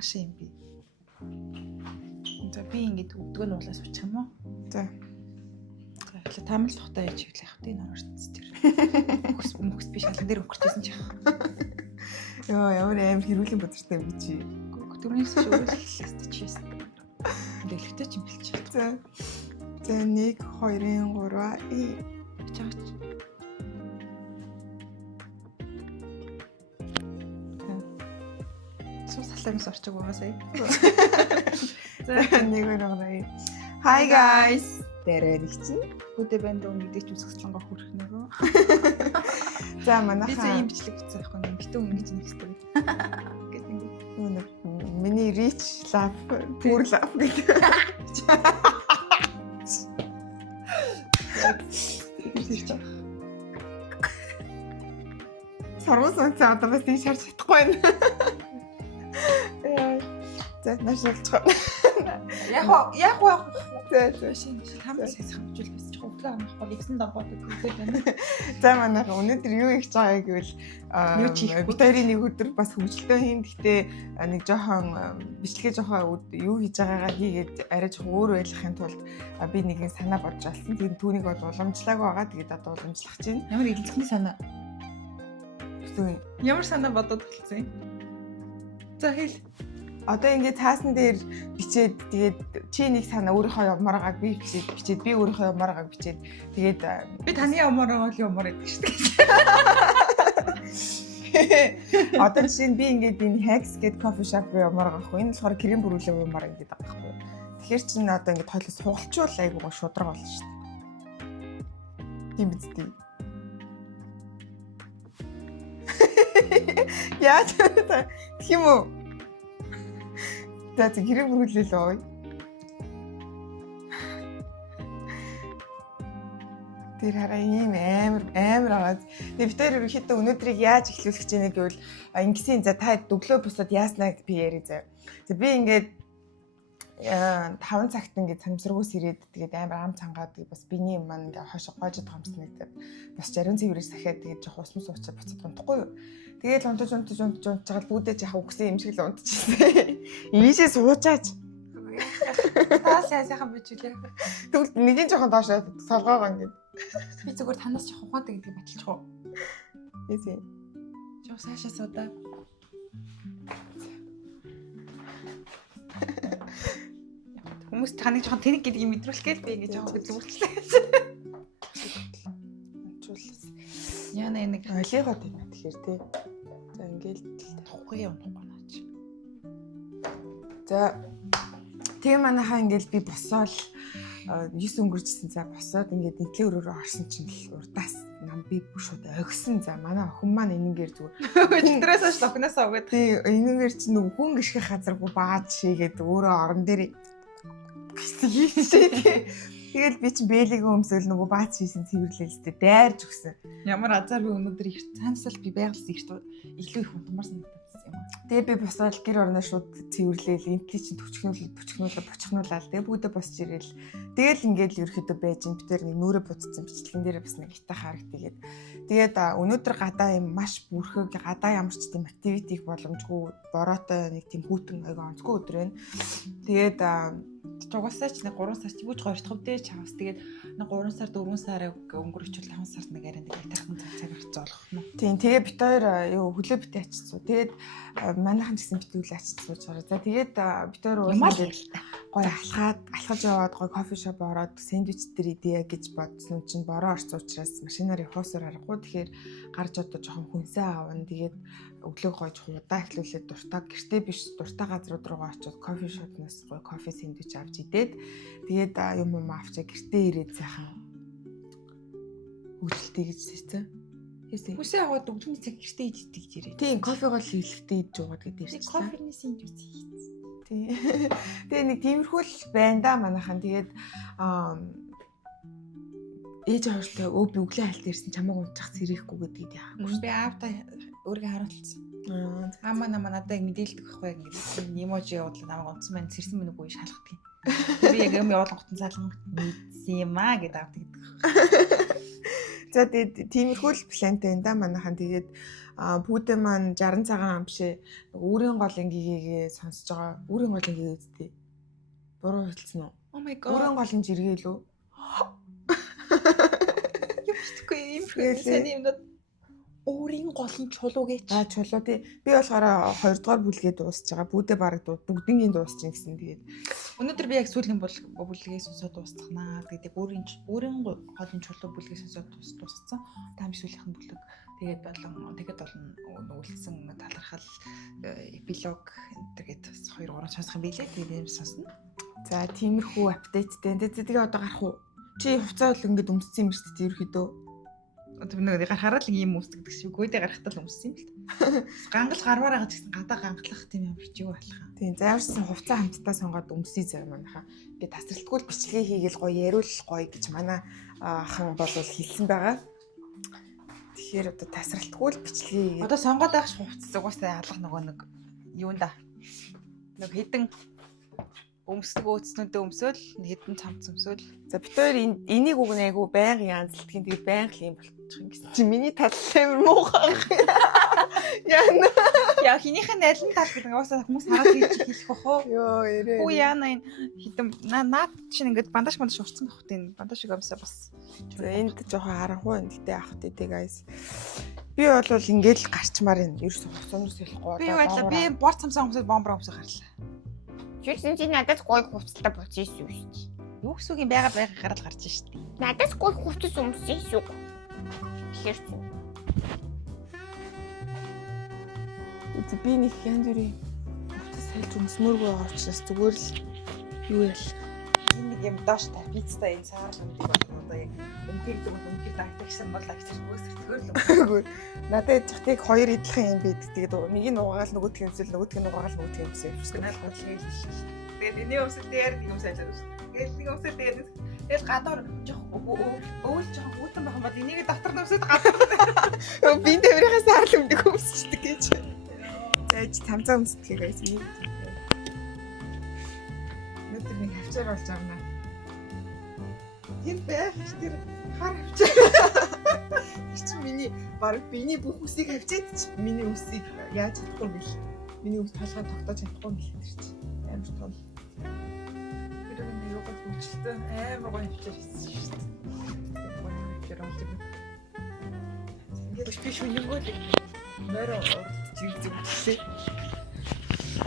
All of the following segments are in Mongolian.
Шим би. За би ингэж өдгөө нуулаас очих юм уу? За. За таамал тухтай яж хэлэх хэ энэ орчноц тэр. Мөхс би шалган дээр өнгөрчээсэн ч яах. Йоо ямар амар хэрүүлийн бодортой юм чи. Түрнээс ч өөрчлөлт чийсэн. Дэлгэтэй ч юм хэлчих. За. За 1 2 3 чаач. Саламс орчих байгаа сая. За 1 2 3. Hi guys. Дээрээ нэг чинь Хөдөө банд өнгөдөж үсгэслэнгоо хүрэх нөгөө. За Би манайхаа ийм бичлэг хийсэн байхгүй битүү ингэж нэг хэстэй. Гэт ингэ. миний reach love, poor love гэдэг. Сарвсан цаа одоо бас тийш харж чадахгүй байна. За нашилчих. Яг За шин хамт сайхан хэмжүүлээс ч хувлаа амах бол ихсэн дагууд гэдэг байна. за манайхаа өнөөдөр юу хийж байгаа гэвэл бид хоёрын нэг өдөр бас хөвгөлтэй хийн. Гэхдээ нэг жоохон бичлэгээ жоохон юу хийж байгаагаа хийгээд арай жоохон өөр байлгахын тулд би нэгэн санаа бодж алсан. Тэгээд түүнийг бол уламжлаагүй байгаа. Тэгээд одоо уламжлах чинь Ямар илэрхний санаа? зүг. Ямар санаа бодоод хэлсэн юм? За хэл. Одоо ингээд цаасан дээр бичээд тэгээд чи нэг санаа өөрийнхөө явмаар байгааг би бичээд би өөрийнхөө явмаар байгааг бичээд тэгээд Би таны ямаар байгаа л ямаар гэдэг шүү дээ. одоо жишээ нь би ингээд энэ Hex гэдэг кофе шоп руу явмаар байгаа хгүй. Энэ болохоор крем бүрүүлээ явмаар ингээд байгаа хгүй. Тэгэхээр чинь одоо ингээд хойлоо сугалчвал айгуугаа шудраг болно шүү дээ. Тийм биз дээ. Яа тийм үү? За крем бүрүүлээ л ой. Тэр хараа ийм амар аваад. Тэгээ бид хоёр ерөөхдөө өнөөдрийг яаж эхлүүлэх гэж байна гэвэл ингэсэн за та өглөө босоод яаснаа би яри заа. За би ингээд 5 цагт ингээд самсргуус ирээд тэгээд амар ам цангаад бас биний юм маань ингээд хойшоо гоожод гомснагдаад бас жарин цэврээс дахиад тэгээд жоох усмус уучаад буцаад унтахгүй юу. Тэгээд унтаж жагаад бүдэж яхаа үгсэн юм шиг л унтчихсан. Ийшээ суучаач. Таа сайхан бичүүлээ. Тэгвэл нэгэн жоохон доошоо солгоогоо ингээд. Би зүгээр танаас ч ухаантай гэдгийг баталчих уу? Эсэ. Жоо сайшаа суудаа. Хүмүүс таныг жоохон тэнэг гэдгийг мэдрүүлэхгээл би ингэж жоохон зөвлөлтлээ. Яна нэг Олигоод байна тэгэхээр тий. За ингээл тухгүй унахгүй наач. За тэгээ манайхаа ингээл би босоол 9 өнгөрчсөн. За босоод ингээд нэтлээ өрөөрөө орсон чинь урдаас нам би шууд огсон. За манай охин маань энэнгээр зүгээр Өдрөөс хойш охиноос аваад тий энэнгээр чинь нэг хүн гიშгэх газаргүй баад шигээд өөрөө орон дээр хийшээ. Тэгэл би чинь бэлгийн өмсөл нөгөө баац хийсэн цэвэрлэлтэй дайрж өгсөн. ямар азар би өнөөдөр их цаанасал би байгалс их илүү их унтмаар санагдсан юм аа. Тэгээ би босоод гэр орноо шууд цэвэрлээл энтли чинь бочхнуулаад тэгээ бүгдээ босч ирээл. Тэгэл ингээл ерөөхдөө байж ин битэр нэг нүрэ буцсан бичлэгэн дээр бас нэг гитаа харагдтэгээд. Тэгээд өнөөдөр гадаа юм маш бүрхэг гадаа ямар ч тийм активити их боломжгүй бороотой нэг тийм хүүтэн аяга онцгой өдөр байна. Тэгээд Угаасаа ч нэг 3 сар ч бүж 2 дахь дээр чавс. Тэгээд нэг 3 сар 4 сар өнгөрөчвөл 5 сард нэг арай нэг айтайхан цаг гарч олох юм уу? Тийм тэгээ бит хоёр юу хөлөө битээ аччихсан. Тэгээд манайхан ч гэсэн битүүл аччихсан учраас. За тэгээд бит хоёр гоё алхаж яваад гоё кофе шоп ороод сэндвич дээр идея гэж бодсон чинь бороо орсон учраас машинаар явахсаар аргагүй. Тэгэхээр гарч одоо жоохон хүнсээ аавна. Тэгээд өглөө гойж худаа эхлүүлээд дуртай гэртээ биш дуртай газрууд руугаа очиод кофе шопноос гоё кофе сэндвич авч идээд тэгээд юм авчаа гэртээ ирээд сайхан үйлдэлтэй гэж хэлсэн. Хүсээ аваад өглөөний цаг гэртээ идэх гэж ярив. Тийм кофегоо л хэлэхдээ идэж байгаа гэдэг ярьчихсан. Кофений сэндвич хийсэн. Тийм. Тэгээ нэг тиймэрхүү л байна да манайхан. Тэгээд ээж аваартай би өглөө хальт ирсэн чамайг унтчих зэрэхгүй гэдгийг яахгүй. Би аавтай өөрийгөө харуулсан. Намаа надад мэдээлдэг байхгүй ингээд эможи явуулаад намайг унтсан байна сэрсэн мэн үгүй шалгадаг юм. Би яг юм явуулган залган мэдсэн юм аа гэдэг авдаг. За тэгээд тиймэрхүү л плантай энэ да манайхан тэгээд Бүүдэ маань 60 цагаан ам бишээ. Өөрийн голын гигээ сонсож байгаа. Өөрийн голын гээ үздэй. Буруу хэлсэн үү? Oh my god. Өөрийн голын жиргээ лөө. Юу битгүй юм фрэсэний юмнууд өөрийн голын чулуу гэж. Чулуу тий. Би болохоор 2 дугаар бүлгээ дуусч байгаа. Бүүдэ бараг бүгднийг дуусчих гэсэн. Тэгээд өнөөдөр би яг сүүлийн бүлгээ сонсоод дуусгахнаа гэдэг өөрийн голын чулуу бүлгээ сонсоод дуусгацсан. Таам сүүлийнх нь бүлэг тэгээд болон үлдсэн талархал эпилог гэдэг 2 3 сонсох юм билээ. Тэгээд юм сонсно. За тиймэрхүү апдейттэй. Тэгээ одоо гарах уу? Чи хувцас бол ингээд өмссөн юм шүү дээ ерөөхдөө. Одоо нэг гарахаараа л ийм үсдэгдэг шүү. Гүйдэ гарахтаа л өмссөн юм л та. Гангал гарваар байгаа гэсэн гадаа гангалах тийм ямар ч юу болох юм. Тийм зааварсан хувцас хамтдаа сонгоод өмсөй зав манайха. Ингээд тасралтгүй бичлэгээ хийгээл гоё яриул гоё гэж манай ахан бол хэлсэн байгаа. Тэгэхээр одоо тасралтгүй бичлэгээ хийгээд одоо сонгоод байх хувцас угаасаа алга нөгөө нэг юунда. Нэг хідэн өмсдөг өөцнүүдөө өмсөөл хэдэн цамц өмсөөл. За бид хоёр энийг үг айгу байнга янзлдгийн тэгээд байнга юм болчих юм гэсэн. Чи миний тал амар муухай. Яна. Яа хинийхэн аль нь тал гэдэг уусаа хүмүүс хараад хэлэх бах уу? Йоо ярээ. Хүү яана энэ хэдэн наад чинь ингээд бандаж урцсан байх тийм бандаж өмсөө бас. За энд жоохон харанхуй энэтэй авах дээ guys. Би бол ингээд л гарчмаар юм. Ерөөсөө хувцаанаас ялахгүй. Би бор цамцаа өмсөд бомброо өмсө гарлаа. Чи надаас гой хувцастай буцсан шүү дээ. Юу гэсэн юм байгаа гараад гарч шүү дээ. Надаас гой хувцас өмсөн шүү. Хэрсэн. Би нэг янз бүрийн хувцас сайлж өмсмөргүй байгаа учраас зүгээр л юу ял. Энэ нэг юм доош та пиццтай энэ саарл өндөг байна. Одоо яг өндөр дагтагсан бол агчргүйс сэтгэр л. Надад ядчих хоёр идэлхэн юм бид. Тэгээд нэг нь угаал нөгөөдх нь өмсөл нөгөөдх нь угаал нөгөөдх нь өмсөв. Тэгээд энэ өмсөл дээр нэг юм сайлаад шүү. Тэгээд нэг өмсөл дээр тэгэл гадуур өөл жоохон гүйтэн байх юм бол энийг дотор нөмсөд гадуур. Би тэрийнхээ саарл өмдөг өмсчихдээ гэж. Зайж тамцаа өмсдөг гэсэн. Өнөөдөр нэг хавчаар болж байгаа наа. Тэр байх тэр хар хавчаа. Чи миний баг биний бүх үсийг хавчаад чи миний үсийг яаж чадахгүй бил. Миний үс толгой тогтоож чадахгүй бил тэр чи. Амар тол. Тэр нэг юу гэх хүчтэй амар гоё хавчаар хийсэн шүү дээ. Тэр онцгой. Ингээд би шүнэнгөө л мороо зүгтлээ.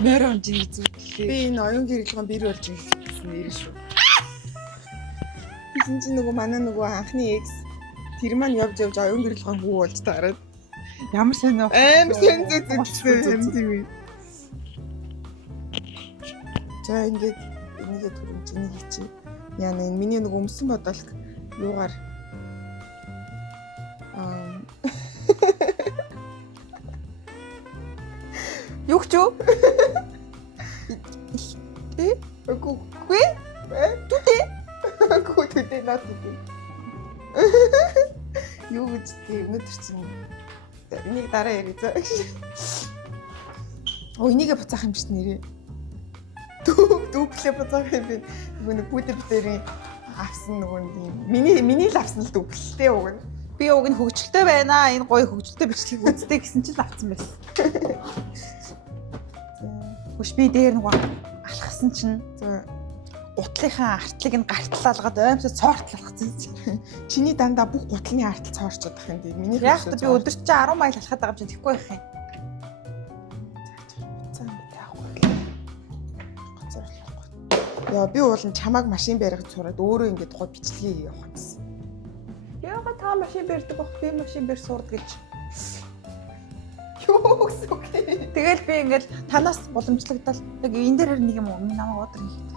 Мороо зүгтлээ. Би энэ оюун гэрэлгэн бэр болж ирсэн нэр шүү. Би чинь нөгөө манай нөгөө анхны экс тэр маань явж оюун гэрэлгэн хүү болж таарад. Ямар сайн уу? Амар сайн зүгтлээ тийм үү. За ингээд энийгээ түрүүн чиний хийчих. Яна энэ миний нөгөө өмсөн бодолк юугаар Юг ч юу? Үгүй. Түтээ. Үгүй түтээ наад түтээ. Юу гэж тийм өнөдөр чинь энийг дараа ярив за. Энийгээ буцаах юм биш нэрээ. Дүүплээ буцаах юм би. Нөгөө бүүдэ битэрийн авсан нөгөө миний л авсан л дүүплээ уг нь. Би уг нь хөгжилтэй байна. Энэ гоё хөгжилтэй бичлэг үзтээ гэсэн чинь авсан байсан. Хүш би дээр нэг алхсан чинь гутлынхаа артлыг нь гарталалгаад оймсоо цоортлалгацсан. Чиний дандаа бүх гутлын артал цоорч чадах юм дээ. Миний яг би өдөр чинь 10 майл алхаад байгаа юм чинь тэггүй байх юм. Яа би уулын чамааг машин барихад сураад өөрөө ингээд гоо бичлэгээ явах гэсэн. Яагаад та машин барьдаг бох би машин барь сурд гэж. Юу гэсэн үг вэ? Тэгэл би ингээд танаас боломжлогдол яг энэ дээр нэг юм уу намайг өдөр хийхэд.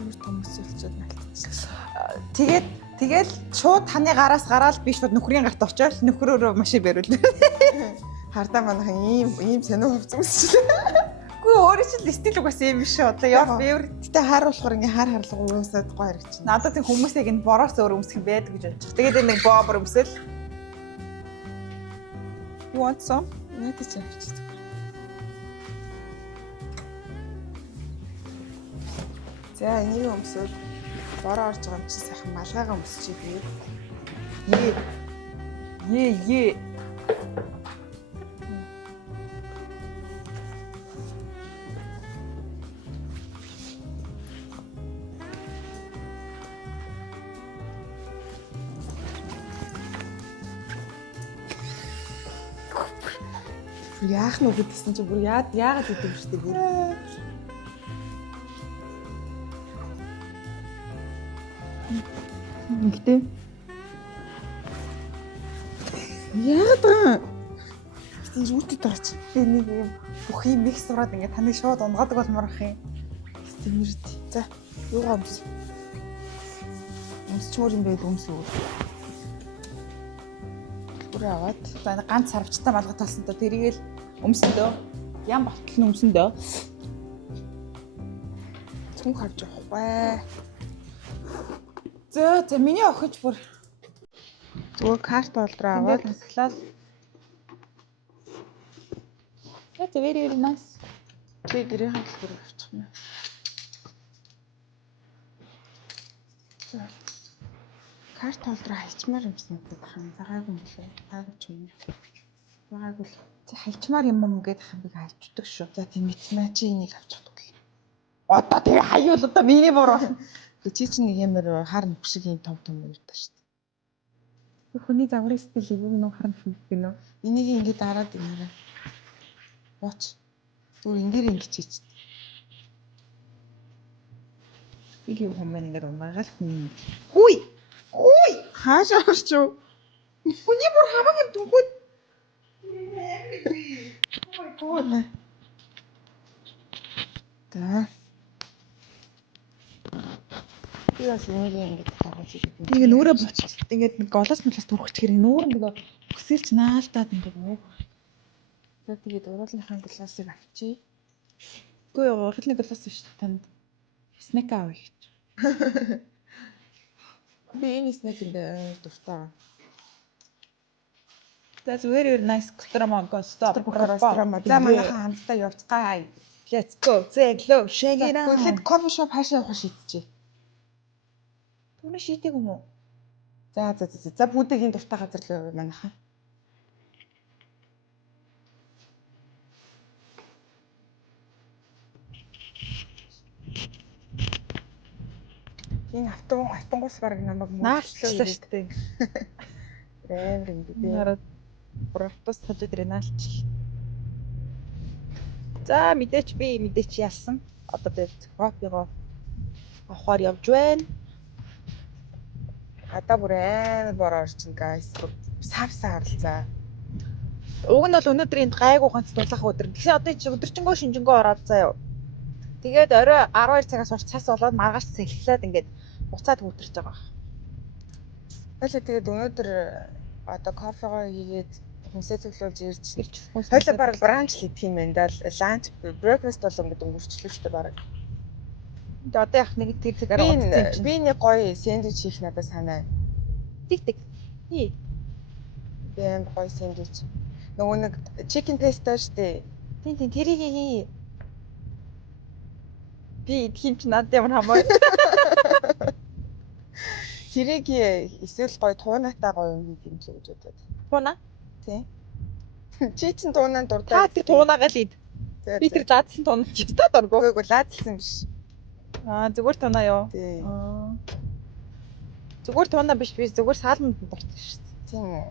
Ямар томс болчиход налтчихсан. Тэгэл шууд таны гараас гараад би шууд нөхрийн гарт очиод нөхрөөрөө машин бариул. Хардаа манайхан ийм сонио хувцас үсчихлээ. Үгүй өөрөө ч стил угаасаа юм биш үү. Одоо яа фэврит тэ харуулахаар ингээ харлага уусаад гоё харагч. Надад тийм хүмүүсийг энэ бороос өөр өмсөх байдаг гэж бодчих. Тэгээд энэ нэг бобор өмсөл. You want some? Надад ч авчиж. За энийг өмсөв. Бороо орж байгаа юм чи сайхан малгайгаа өмсчихье тэгээд. Е. Бүр яах нь үгүй гэсэн чи бүр яагаад гэдэг юм штэ бүр. Ингэтэй. Яагаад гоо? Тийм үүтэй тараач. Би нэг юм бүх юм микс ураад ингээд таныг шууд унгаадаг болмоор ах юм. Тэмэрд. За, юугаа өмс. Өмсчмөр юм байл өмсөө. Бүрээ аваад. За ганц сарвчтай малгай талсан та тэрийгэл өмсөндөө. Ям болтол нь өмсөндөө. Цүн харж явах бай. За миний охинч бүр Зүгээр карт болдроо аваад насглал. That's very nice. би гэрийн хэлбэр авчих юм. Карт болдроо хайчмаар юмсан гэдэг хам. Цагаагүй юм лээ. Таагүй ч юм. Байгаагүй л. Чи хальчмаар юм гээд хамбыг хайчдаг шүү. За тийм мэднэ чи энийг авчих гэх. Одоо тэгээ хаяул одоо миний буруу. Чи чинь нэг юмэр хар нүх шиг юм том юм уу та шүү дээ. Хүний загварын стил юм уу харна гэнэ. Энийг ингэж дараад инээрээ. Бооч. Зүгээр ингээр ингэж хийч. Би юу хүмүүс ингэ унаагаал хүн. Хүй! Хааш орч юу? Хүний бүр хамаг юм дүнгууд. Ой. Та. Би бас энийг ингэж гаргаж ирэх. Нэг нүрэ боч. Ингээд нэг голоос мөлөөс түрхэж хэрэг нүүр нэг өсөлч наалтаад ингээд уу. За тэгээд уруулынхаа глассыг авчи. Үгүй уруулны гласс биш танд. Снэк аав гэж. Би энэ снэкэнд дуртай. That's very nice. Stop. За манайхаа хамтдаа явцгаая. Let's go. Say hello. Shake it out. Тэгэхэд кофе шоп хаашаа явах шийдчихье. Түнэ шийдэг юм уу? За бүдгийн дуртай газар л яваа манайхаа. Энэ автонгуус баг намайг Наалчлаа шүү дээ. Амар юм би. Хараад автобус хажууд ирээ наалч. За мэдээч ялсан. Одоо би кофего авахар явж байна. Одоо бүр амар бороо орчин guys. Сав саарлцаа. Уг нь бол өнөөдөр энд гайгүй ганц дулаах өдөр. Тэгэхээр одоо чи өдөржингөө шинжэнгөө ороод заяа. Тэгээд орой 12 цагаас урт цас болоод маргааш сэлхлээд ингээд буцаад хөтөрч байгаа. Хойлоо тэгээд өнөөдөр одоо кофего хийгээд хүнсээ цуглуулж ирж хойлоо баг бранч л идэх юм байна да. Ланч, breakfast бол ингээд өнгөрчлөө шүү дээ баг. Тэгээд одоо яг нэг тэр арга би нэг гоё сэндвич хийх надад санаа. Тэг. Хий. Би амар гоё сэндвич. Нөгөө нэг chicken pesto шүү дээ. Тийм тэрийг хий. Би идэхин ч надад ямар хамаа. Тэрийг эсвэл гоё туунаатай гоё юм хийх юм л гэж бодоод. Туунаа? Тийм. Чи чинь туунаа дуртай. Та тэр туунаагаа л ид. Би тэр заадсан туунаа ч та дурггүй. Үгүй лаадсан биш. Зүгээр туунаа ёо. Тийм. Зүгээр туунаа биш би зүгээр саалманд дуртай шүү дээ. Тийм үү.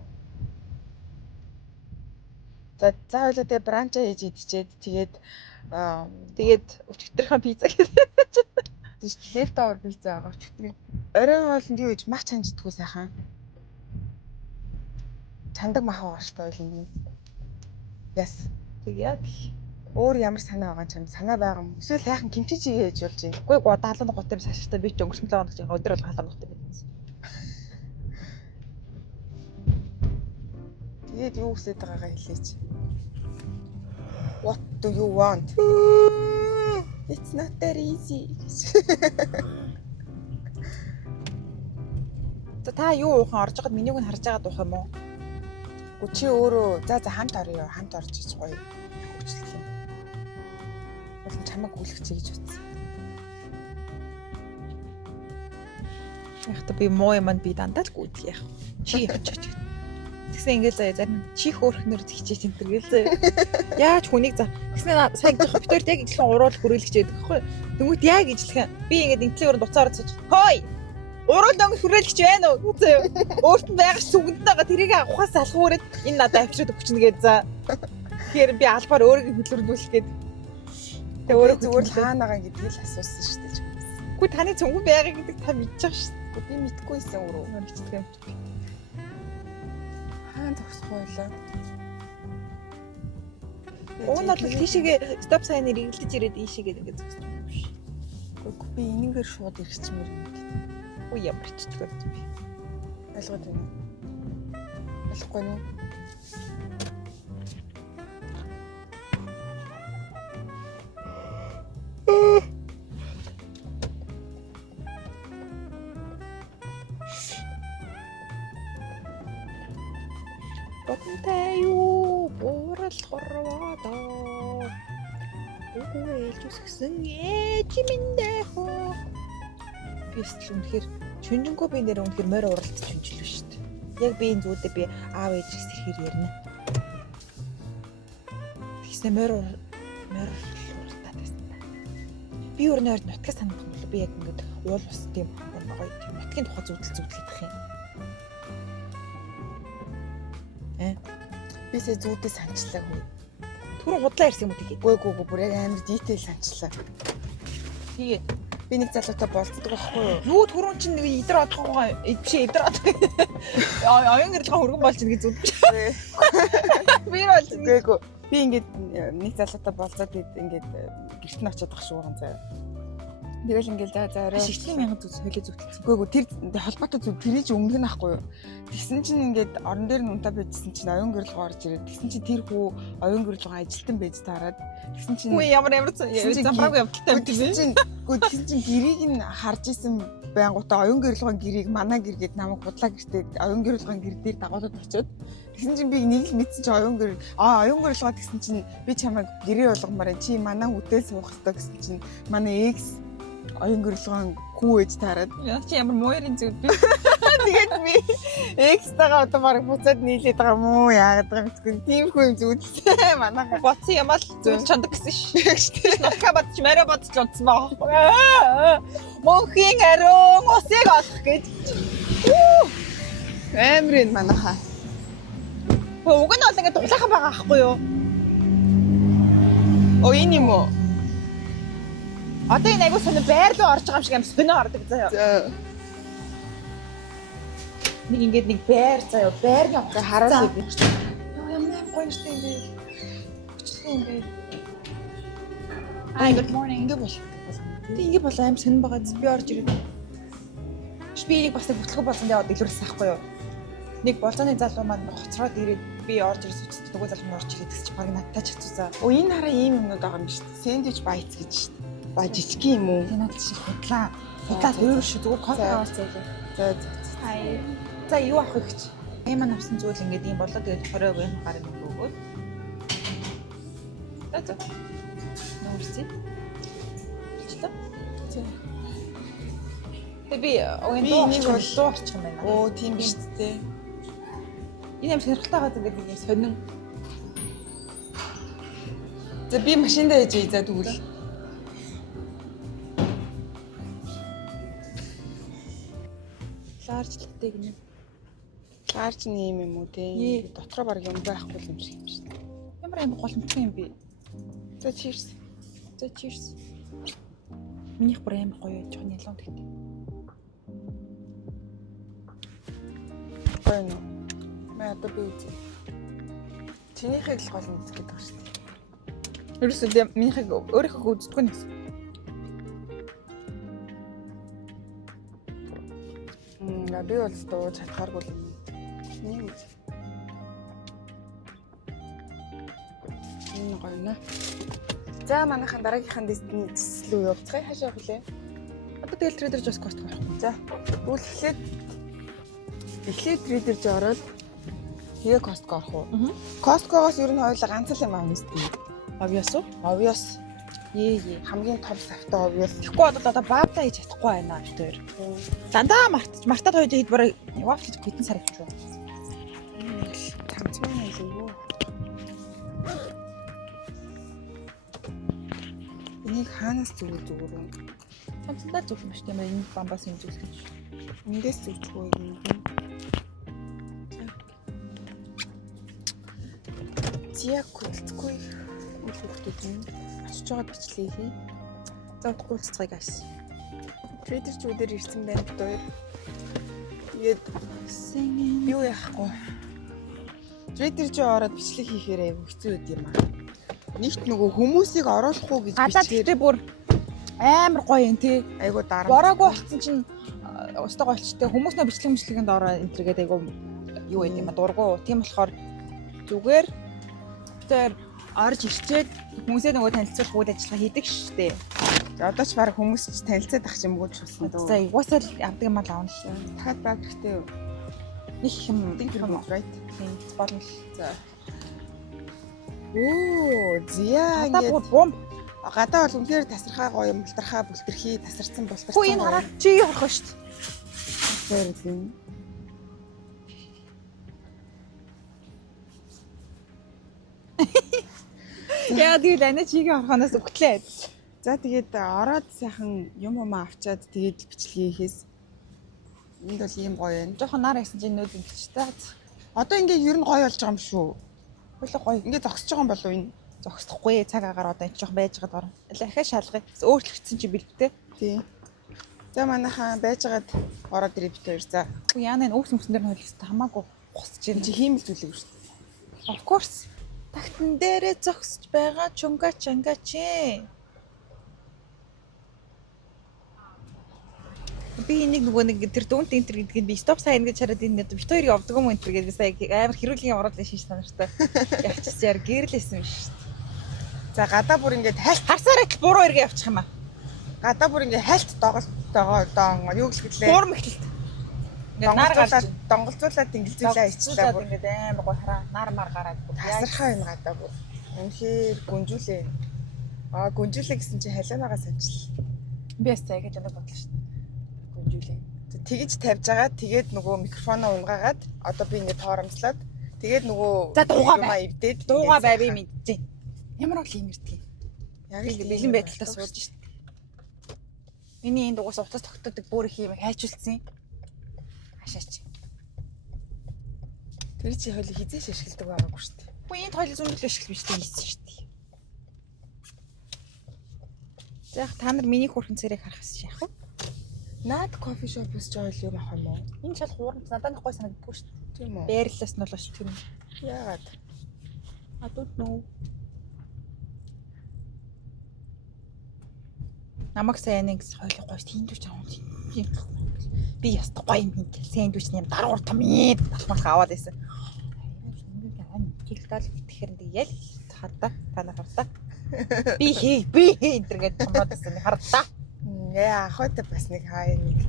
За хоёлоо тэгээ бранча хийж идчихэд тэгээд өчигдөрхөн пицца гэсэн. тийш лефтовер пицца байгаа өчигдөр. Оройн хоолнд юу гэж мах чанждаггүй сайхан. Чандаг мах байгаа шүү дээ ойлын. Яс. Тэгээд өөр ямар санаа байгаа юм санаа байгаа юм. Эсвэл сайхан кимчи чигээ хийж болж байна. Үгүй гоо 73 юм саштай би ч өнгөрсөн 7 хоног чинь өдөр бол халаан нуттай байсан. Тэгээд юу хүсэж байгаагаа хэлээч. What do you want? It's not that easy. Та юу уухан орж байгаад менюг нь харж байгаа дух юм уу? Гү чи өөрөө за хамт орё. Хамт орж ич гоё. Хүчлэх юм. Бол чамайг гүйлгэж гэж утсан. Яг та би муу юм би дандаа л гүйдэх яах. Чи явчих. Тэгсэн ингээл заяа зарим чи хөөрхнөр хичээж энэ гээл заяа. Яаж хүнийг за. Тэгсэн сайн жоох битүүрт яг ижилхэн уруул хүрээлгэж байдаг байхгүй. Тэнгүүт яг ижилхэн би ингээд интлийн өрөнд уцаар цаж. Хой! Уруул дөнгө хүрээлгэж байна уу заяа. Өөрт нь байгаа сүгэнд байгаа тэрийг авахаас алхуураад энэ надад авчирд өгчнө гэж за. Тэгэхээр би албаар өөрийгөө хөдөлгүүлэхэд тэгээ өөрөө зүгээр хаана байгаа гэдгийг л асуусан шүү дээ. Үгүй таны цөмгөн байгаа гэдэг та мэдчихэж шүү дээ. Би мэдгүйсэн өөрөө. Мэдчихдэг юм. Хаана зогсох байлаа? Уг нь бол тийшээгээ стоп сайныг эргэлдэж ирээд ийшээгээ ингээд зогсож байгаа юм шиг. Үгүй би энийгээр шууд ирчихмээр юм. Үгүй ямар ч ч гэдэг би. Ойлгоод байна. Ойлгохгүй юу? Баттай юу борол хорвоо. Үгүй ээлж үсгсэн ээж миндээ хөө. Бистл үнэхээр чүнжэнгөө би нэр үнэхээр морь уралдаж чүнжлээ шүү дээ. Яг би энэ зүйдээ би аав ээжийг сэрхээр ярина. Тэгснэ морь уралдаад байсан та. Би өөрөө нойр нутгаас санах юм бол би яг ингээд уул ус тийм гоё тийм нутгийн тухай зүудэлдэх юм. Бисээ зүйдээ санчлаагүй. Түрүү худлаа ирсэн юм уу тэгээд? Үгүй бүр яг амар дитэйл санчлаа. Тэгээд би нэг залуутай болцдог байхгүй юу? Юу түрүүн чинь нэг идэр одгоогоо биш идэр одгоо. Оюун гэрэлхэн хөргөн болж нэг зүудчих. Би болж үгүй. Би ингээд нэг залуутай болцоод ингээд гэрт нь очиод байгаа шууран заяа. Тэгэл ингээл за орой шигтлийн 1000 зүс хөлөө зүгтэлсэн. Үгүй тэр холбоотой зүг тэрий ч өмнө нь ахгүй юу. Тэгсэн чинь ингээд орон дээр нь унтаа байжсэн чинь оюун гэрэлгөө орж ирээд тэгсэн чинь тэр хүү оюун гэрэлгөө ажилтан байж таарад тэгсэн чинь үгүй ямар замбраагүй явдалтай юм тийм. Тэгсэн чинь гэрийг нь харж исэн байнгутаа оюун гэрэлгөө гэрийг манай гэр гээд намайг худлаа гэртээ оюун гэрэлгөө гэр дээр дагуулад очиод тэгсэн чинь би нэг л мэдсэн чинь оюун гэрэлгөө тэгсэн чинь би чамайг гэрээ болгомоор чи манай хөдөл суух хэрэгтэй гэсэн чинь манай экс оюун гэрэлгэн хүү ээж таарад. Яа чи ямар муурын зүуд би. Тэгээд би экстагаа одоо бараг буцаад нийлээд байгаа мó яагаад байгаа мэдгүй. Тиймэрхүү юм зүудсэн манайха. Боцсон юм л зүуд чандаг гэсэн шүү. Нутга бодч морой бодч унтсан байгаа. Мөнхийн ариун усыг олох гэж. Амрын манайха. Уг нь бол ингээд дулаахан байгаа аахгүй юу? Энэ юм уу? Одоо энэ айгуу сони байр руу орж байгаа юм шиг амс бинэ ордог заяа. Нэг ингээд нэг байр заяа. Байрны утга хараад би. Ямар гоё нэртэй юм бэ? Өчлөө юм бэ? Good morning. Ингээд бол. Ингээд бол аим сонир байгаа. Би орж ирээд. Би бас нэг бүтлгүү болсон яваад илрүүлсэн байхгүй юу? Нэг болзооны залуу маань хоцроод ирээд би орж ирээд сууцсан. Нөгөө залуу нь орж ирээд гэсэн чи баг надтай чацуусаа. Энэ хараа ийм юмнууд байгаа юм шүү дээ. Сэндвич байц гэж шүү дээ. Ба жижигхэн юм уу? Тэнэд шиг худлаа. Худлаа өөр шүү. Зүгээр кофе аваад зайлаа. За. За юу авах вэ гэж? Эмаа авсан зүйл ингээд юм болоо тэгээд 20% гарыг өгөөд. За. Нүрсээ. Чилээ. За. Би нэг бол дуу орчих юм байна. Оо тийм биш дээ. Энэ юм сонирхолтой байгаа гэдэг нэг юм сонин. За би машиндаа ээж за тэгвэл. Ларжлтай гинэ. Ларж нь юм уу те. Дотроо баг юм байхгүй юм шиг юм шүү дээ. Ямар юм голомтгүй юм бэ? За cheers. За cheers. Минийх бүр амар гоё жоохон ялуу тэгтээ. Гоё нөө. Мэ одоо би үзье. Чинийхийг л гол үзэх гэдэг шүү дээ. Ерөөсөө минийхийг өөрийнхөө үздэг нь гэсэн. Би бол дуу чадхааргүй юм. Нэг үз. Энэ гоё нэ. За манайхан дараагийнхаа дэстэл рүү явцгаая. Хаашаа явах вэ? Одоо тэгэл трейдер жос кост гарах. За. Тэгвэл эхлээд трейдер жоо ороод тэгээ Costco орох уу? Costco-гоос ер нь хоёулаа ганц л юм аавна шүү дээ. Obvious уу? Obvious. Ээ. Хамгийн том савтай obvious. Тэгэхгүй бол одоо баавлаа хийж чадахгүй байна бид хоёр. Дандаа мартаад хоёр хэд бараг waffle хийж битэн сар авчих. Тамцмаа юм юу? Энийг хаанаас зүгээр үү? Тамцдаа зүгт маш тийм энэ бамбаас юм зүгт. Эндээс зүгтгүй юм. яг хүлцгүй үл хөхтүүд нь очиж байгаа бичлээ хий. За утгагүй цэцгий guys. Trader Joe-дээр ирсэн байна бид хоёр. Тэгээд юу яахгүй. Trader Joe ороод бичлэг хийхээр айгүй хэцүү байд юм аа. Нэгт нөгөө хүмүүсийг оруулах уу гэж биччихээ бүр амар гоё юм тий. Айгүй дараа. Бороогүй болцсон чинь устаа голчтой хүмүүс нөө бичлэгэнд ороо энэ төргээд айгүй юу байд юм а дургу. Тийм болохоор зүгээр тэр орж ирчээд хүмүүсээ нөгөө танилцуулах үйл ажиллагаа хийдэг штэ. Одоо ч баг хүмүүс ч танилцаад ах юм уу ч болсон дөө. За угаасаа л авдаг юм аа авна л. Дахиад баг хэрэгтэй юу? Их юм юм right. Болно л. За. Оо, зяа ингээд бомб гадаа бол үнэхээр тасархаа гоё юм, мултархаа бүлтэрхий тасарсан болторсон. Хөө энэ хараад чи юу харах вэ штэ. Тэр юм. Яа тэгэл анаа чигээ орохоноос өгтлээ. За тэгээд ороод сайхан юм авчаад тэгээд бичлэгээ хийхээс энд бол ийм гоё байна. Жохон нар ясан чинь нүүд ингэчтэй. Одоо ингээд ер нь гоё болж байгаа юм шүү. Хөлөө гоё. Ингээд зогсож байгаа юм болов энэ. Зогсохгүй цаг агаар одоо энэ жохон байж байгаа дор. Ахаа шалгая. Өөрчлөгдсөн чи бэлдээ. Тий. За манайхаа байжгаад ороод ирээ битээр. За. Яана энэ өкс мөсөн дээр нь холиостой хамаагүй гусч юм. Чи хиймэл зүйлэг шүү дээ. Of course. Тагтан дээрээ зогсож байгаа чунга чанга чи. Би нэг нөгөө нэг тэр дүнт энтер гэдгийг би стоп сайн гэж хараад энэ бит хоёр явдаг юм энтер гэдээ би сая амар хэрүүлгийн ороод шиш санартай. Явчихсан яар гэрэлсэн шүү дээ. За гадаа бүр ингээд хальт харсараа л буруу эргээ явчих юм аа. Гадаа бүр ингээд хальт доголтойгоо одоо юу гэлээ. Хурм ихтэл. Ингээд нар гараад донголзуулаад ингэлзүүлээ ичлээ бүр. Ингээд амар гоо хараа нар мар гараад бүр ясархаа энэ гадаа бүр. Үнэхээр гүнжүүлээ. Гүнжүүлээ гэсэн чи халианаагаа санчил. Би бас яг л бодлоо шүү дээ. Гүнжүүлээ. Тэгэж тавьж байгаа. Тэгээд нөгөө микрофоноо унгаагаад одоо би ингээд тооромслаад тэгээд нөгөө за дуугаа эвдээд дуугаа байваа мэдээ. Ямар бол юм ирдэг. Яг л бэлэн байдалтай сууж шүү дээ. Миний энэ дугаас утас тогтоодог бүр их юм хайчулсан. Хашаач. Тэр чи хойло хизээш ашигладаг байгаагүй шүү дээ. Үгүй энэ хойло зүүн төлөө ашиглаж биш хийсэн шүү дээ. За яг та нар миний хөрхэн царайг харах гэсэн яах вэ? Наад кофе шопс ч ойл юм ах юм уу? Энэ шал хуурамч надад гой санагддаггүй шүү дээ. Тийм үү? Байрлалаас нь болооч тийм. Яагаад? I don't know. Намаг сайнс хойлоо гой сэндвич авах юм. Би яст гоё юм хин сэндвич нэм даруур том ийм талмах аваад байсан. Гэлдэл итгэхэр яг хардаа та нар хардаа. Би энтергээд томроод байсан хардаа. Яа ахойтой бас нэг хаа нэг.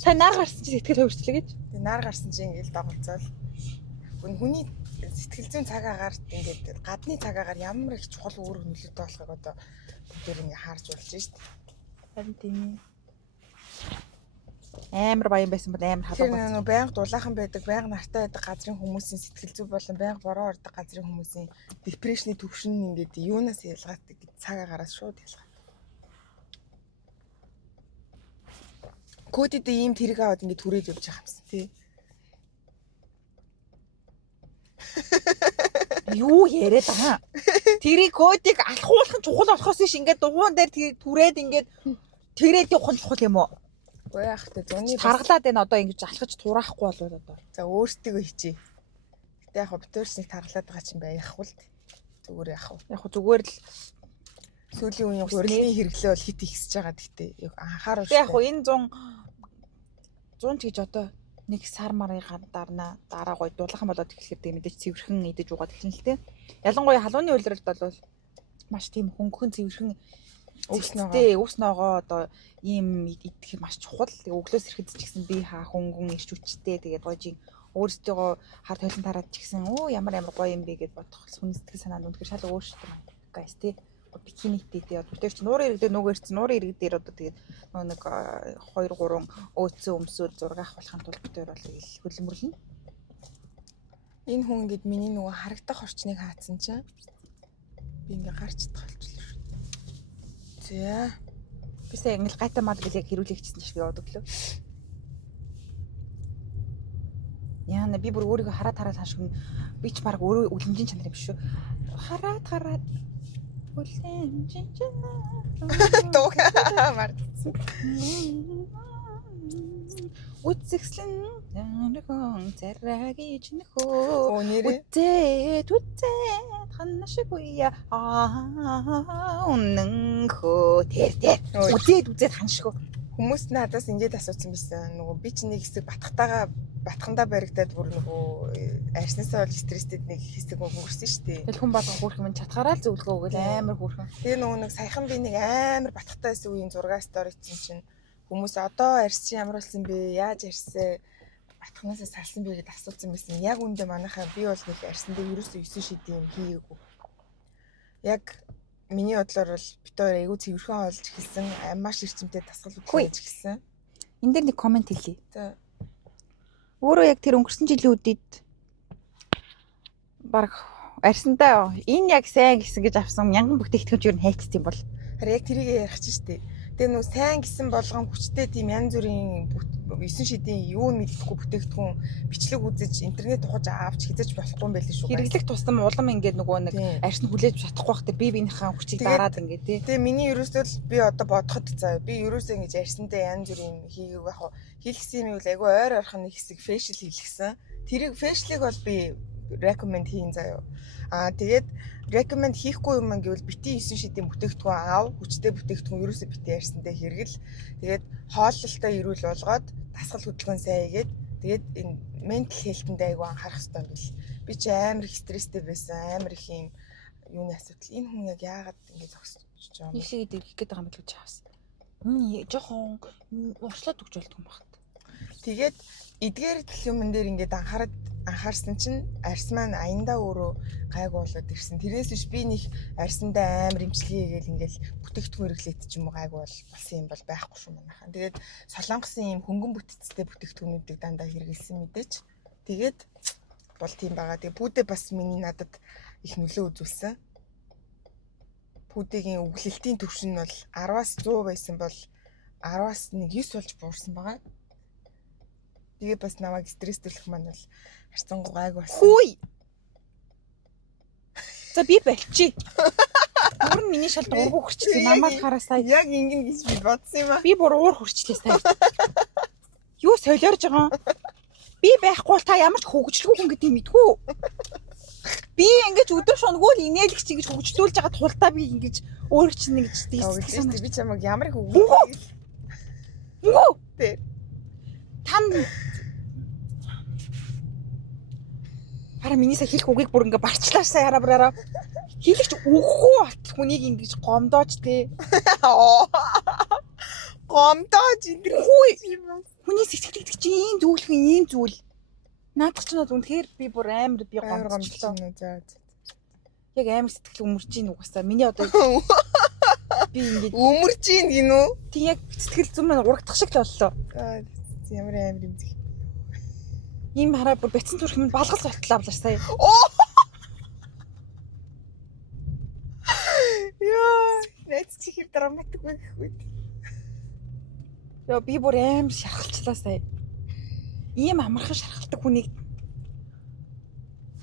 Сайн нар гарсан чи сэтгэл хөвөрчлөө гэж. Тэг нар гарсан чи ингээл доголцоол. Хүний сэтгэл зүйн цаг агаар ингээд гадны цаг агаар ямар их чухал үүрэг нөлөөтэй болохыг одоо бүгд ингээ харж болж шít. Харин тийм амар баян байсан бол амар халуун. Тэр нөө байнга дулаахан байдаг, байнга нартай байдаг газрын хүмүүсийн сэтгэл зүй болон байнга бороо ордог газрын хүмүүсийн депрешний төвшин ингээд юунаас ялгаатай гэж цаг агаараас шууд ялгаатай. Кодид ийм тэрэг аваад ингээд түрээд явж байгаа юмсан тий. Юу яриад байгаа? Тэрийг кодыг алхуулах нь чухал болохоос ш ингээд дугуун дээр түрээд ингээд тэрээд явах нь чухал юм уу? Үгүй яах вэ? Зуны таргалаад байна одоо ингэж алхаж тураахгүй болоод одоо. За өөртөө хийчээ. Гэтэ яг битүүрснийг таргалаад байгаа чинь байх уу л зүгээр яах вэ? Яг зүгээр л сүүлийн үеийн урлагийн хэрэглээ бол хит ихсэж байгаа гэхдээ анхааруул. Яг уу энэ 100 ч гэж одоо нэг сар марын дарна дараа гой дулаахан болоод эхлэхээр тийм мэдээж цэвэрхэн идэж угаад эхэлнэ л те. Ялангуяа халууны үйлрэлд бол маш тийм хөнгөн цэвэрхэн өвс ногоо одоо ийм идэх маш чухал. Өглөөс ирэхэд ч гэсэн би хаа хөнгөн ирч хүчтэй тэгээд гойжин өөрсдөө хар толон тараад ч гэсэн ямар гоё юм бэ гэд бодох хүн сэтгэл санаанд үнэхээр шал өөр шүү дээ. Гайс те. Бикиниттэй тий одоо тэр чинь нуурын иргэдээр нөгөө ирсэн нуурын иргэдээр одоо тэгээд нэг 2 3 өөцөө өмсөөр зураг авах болохын тулд бид бол хөлбөмбөрлөн. Энэ хүн ингээд миний нөгөө харагдах орчныг хаацсан чинь би ингээ гарч тахалчлаа шүү. За би сая ингээл гайтай мал гэлээ хэрүүлэгчсэн чинь яваад өглөө. Яна би бүр өөрийгөө хараад хашгирна. Би ч баг өөрөө үлэмжийн чанар юм биш шүү. Хараад үлэмжийн чанар. Дуу мартсан. Үцэгслэн нэрхэн царагич нөхөө. Оо нэрээ. Үцээд ханашгүй үнэнхөө тэр. Үцээд ханашгүй. Хүмүүс надаас ингэж асуусан байсан. Нөгөө би ч нэг хэсэг батхандаа баригдаад бүр нөгөө арьснаасаа бол стресстэд нэг хэсэг өнгөрсөн шүү дээ. Тэгэл хүн болго хөөрхөн минь чатгаараа л зөвлөгөө өгөөл амар хөөрхөн. Тэгээ нөгөө нэг саяхан би нэг амар батхтай байсан үеийн 6 стори хийсэн чинь хүмүүс одоо арьс чи ямар болсон бэ? Яаж арьсаа батхнаасаа салсан бэ гэдээ асуусан байсан. Яг үндэ манайхаа би бол нэг арьсан дээр ерөөсөө 9 шидийн юм хийгээгүй. Яг миний бодлоор бол бид хоёр айгүй цэвэрхэн олж эхэлсэн. Маш эрчимтэй дасгал үзүүлж эхэлсэн. Энд дээр нэг комент хэлье. За Өөрөө яг тэр өнгөрсөн жилийн үдид баг арьсандаа энэ яг сайн гэсэн гэж авсан мянган бүтээгдэхүүн юу н хайцсан юм бол харин яг тэрийг ярих чинь шүү дээ. Тэгээ нөгөө сайн гисэн болгон хүчтэй тийм янз бүрийн 9 шидийн юу мэдхгүй бүтээгдэхүүн бичлэг үзэж интернет ухаж авч хизэж болохгүй юм байл шүү. Хэрэглэх тусам улам ингээд нөгөө нэг арьс нь хүлээж чадахгүй байхдаа би биенийхээ хүчийг дараад ингээд тий. Тэгээ миний ерөөсөө л би одоо бодоход заа би ерөөсөө ингэж арьсантай янз бүрийн хийгээг яг хийлгсэн юм бол айгүй ойр ойрхон нэг хэсэг фэшл хийлгсэн. Тэрийг фэшлийг бол би recommend хийн заяа. Тэгээд recommend хийхгүй юм гэвэл бити 9 шидийн бүтээгдэхүүн аав, хүчтэй бүтээгдэхүүн ерөөсөө бити арьсантай хэрэгэл. Тэгээд хооллолтой эрүүл болгоод дасгал хөдөлгөөн сайн хийгээд тэгээд энэ mental health-нд айгүй анхаарах хэрэгтэй юм бил. Би ч амар их стресстэй байсан, амар их юм юуны асуудал. Энэ хүн яг яагаад ингэ зогсож байгаа юм бэ? Их шиг идэх гээд байгаа юм билүү чаавс. Жохон уршлаад өгч болдгоо юм багт. Тэгээд эдгээр юмн дээр ингээд анхаарсан чинь арьс маань аяндаа өөрөө гайг болоод ирсэн. Тэрнээс биш би нэг арьсандаа амар имчилгээ хийгээл ингээл бүтээгдэхүүн хэрэглээд ч юм уу гайг болсон юм бол байхгүй шүү манайхаа. Тэгээд солонгосын юм хөнгөн бүтцтэй бүтээгдэхүүнүүдийг дандаа хэрэгэлсэн мэдээч. Тэгээд бол тийм байгаа. Тэгээд пүүдэ бас миний надад их нөлөө үзүүлсэн. Пүүдэгийн өглөлтийн түвшин нь бол 10-аас 100 байсан бол 10-аас 9 болж буурсан байгаа. Тэгээ бас намайг стресстүүлэх маань бол харцангуй гайг болсон. Хүй. За би болчих. Бүр миний шал дургу хурцлээ. Намайг хараасаа яг ингэн гэж би бодсон юм аа. би бүр уур хурцлээ сая. Юу солиорж байгаа юм? Би байхгүй бол та ямар ч хөгжлгүй хүн гэдэг юм мэдгүй. Би ингэж өдөр шоноггүй инээлгч ингэж хөгжлүүлж байгаа тултаа би ингэж өөр чинь ингэж дийсэн. Би чамайг ямар их хөгжлөө. Үгүй. Тэ. Там Хара минийсаа хэлэх үгийг бүр ингээ барчлаа сая хараа. Хэлэгч үгүй болтол хүнийг ингэж гомдоож тээ. Гомдоож хүй. Хүний сэтгэлд чи ийм зүйлх ийм зүйл. Наадах ч надад үнэхээр би бүр амар би гомдчихлоо. За. Яг амар сэтгэл өмөрч ийн угаасаа. Миний одоо би ингэж өмөрч ийн гинүү. Тэг яг сэтгэл зүйн маань урагдах шиг л боллоо. Ямар амар юм зих. Ийм хараа бүр бяцхан төрх юм балгал болтлоо авлаа сая. Яа, найз чи хэр драматик байх вэ? Яа би бүр амар шархалчлаа сая. Ийм амархан шархалдаг хүнийг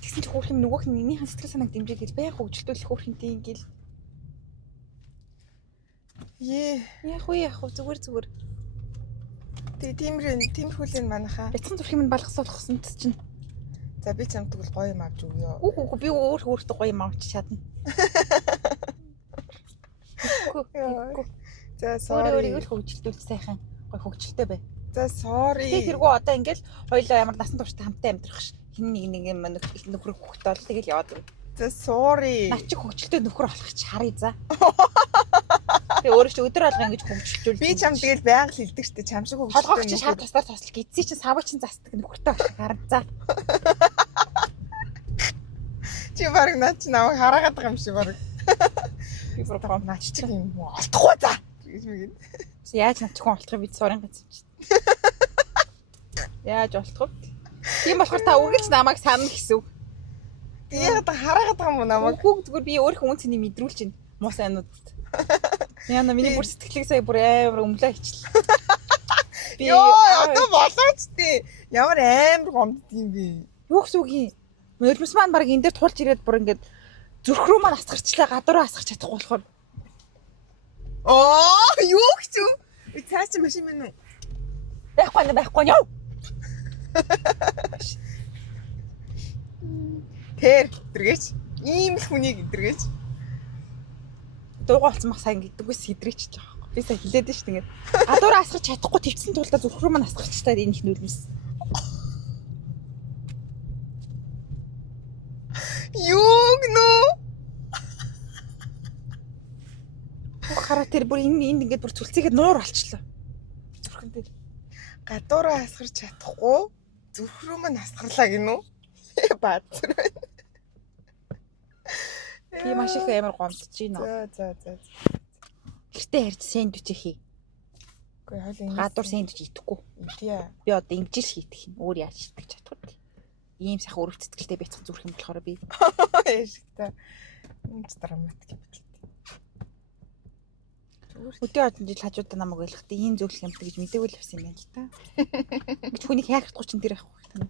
тэгсэн чи хөөх юм нөгөөх нь минийхэн сэтгэл санааг дэмжиж гэж байх хөгжөлтүүлэх хөөхөнтэй ингээл. Яг уу зүгээр. Тиймэрхүүл нь манайхаа. Бяцхан зүрх юм балгасуулахсан чинь. За би чамд тэгвэл гоё юм авч өгье. Үгүй би өөртөө гоё юм авч чадна. За sorry. Өөрийгөө хөгжөлтүүл сайхан гоё хөгжөлтэй бай. За sorry. Тэгээ тэргүй одоо ингээл хоёлоо ямар насан турштай хамтаа амьдрах ш. Хин нэг юм нөхөр хөхтэй бол тэгэл яваад юм. За sorry. Наа чи хөгжөлтэй нөхөр болох чи харъя за. Тэгээ өөрөө ч өдөр алга ингэж хөгжүүлж. Би чам тэгэл байнга л хэлдэг штэ чам шиг хөгжөлтэй. Толгойч чи шар тусаар тослол гидсий чи саваа чин застдаг нөхөртэй болох харна за. Чи баг наа чи намайг хараагаад байгаа юм шиг баг. Би бүр гом наачдаг юм уу? Олдохгүй за. Гэж мэгэн. Яаж наачгүй олдох бид сурын гац юм чи. Яаж олдох вэ? Тийм болохоор та үргэлж намайг санана гэсэн үг. Тэгээд хараагаад байгаа юм уу намайг? Үгүй зүгээр би өөрийнхөө үн цэнийг мэдрүүлж байна. Муу сайнуудад. Яна миний бүр сэтгэлийг сая бүр амар өмлөө хичлээ. Йоо, одоо болооч тий. Ямар амар гомдд юм бэ? Юу гэсэн үг юм? Нулимс маань баг энэ дээр тулж ирээд бүр ингээд зүрх рүү маань асгарчлаа гадуур асгарч чадахгүй болохоор. Юу гэж юу? Цаа чи машин мэн үү? Байхгүй яв. Тэр дэргээч. Ийм л хүнийг дэргээч. Дуугаа олцсон мах сайн гэдэггүйс сэдрээч л байгаа. Би сая хилээд нь шүү дээ. Гадуур асгарч чадахгүй твцсэн тулдаа зүрх рүү маань асгарчлаа энэ их нулимс. Юу гэнэ? Хараа тэр бүр энд ингээд бүр цүлцээгээд нуур болчихлоо. Зүрхэн дээр. Гадуураа асгарч чадахгүй зүрх рүү маань асгарлаа гинэ үү? Баатар байна. Би маш их амар гомдож байна. За. Гэртээ харж сэндвич хий. Үгүй хоол ингэ. Гадуур сэндвич идэхгүй. Тий. Би одоо ингэж хийх юм. Өөр яаж шийдэх чадахгүй. Ийм сайхан өрөв цэцгэлтэй байцах зүрх юм болохоор би. Яшигтай. Энд драматик юм бэл. Өдөө одон жил хажуудаа намайг ойлгохтой ийм зөвлөх юмтай гэж мэдээгүй л байсан юм байна л та. Гэж хүнийг хайхрахгүй чинь тэр явахгүй та нар.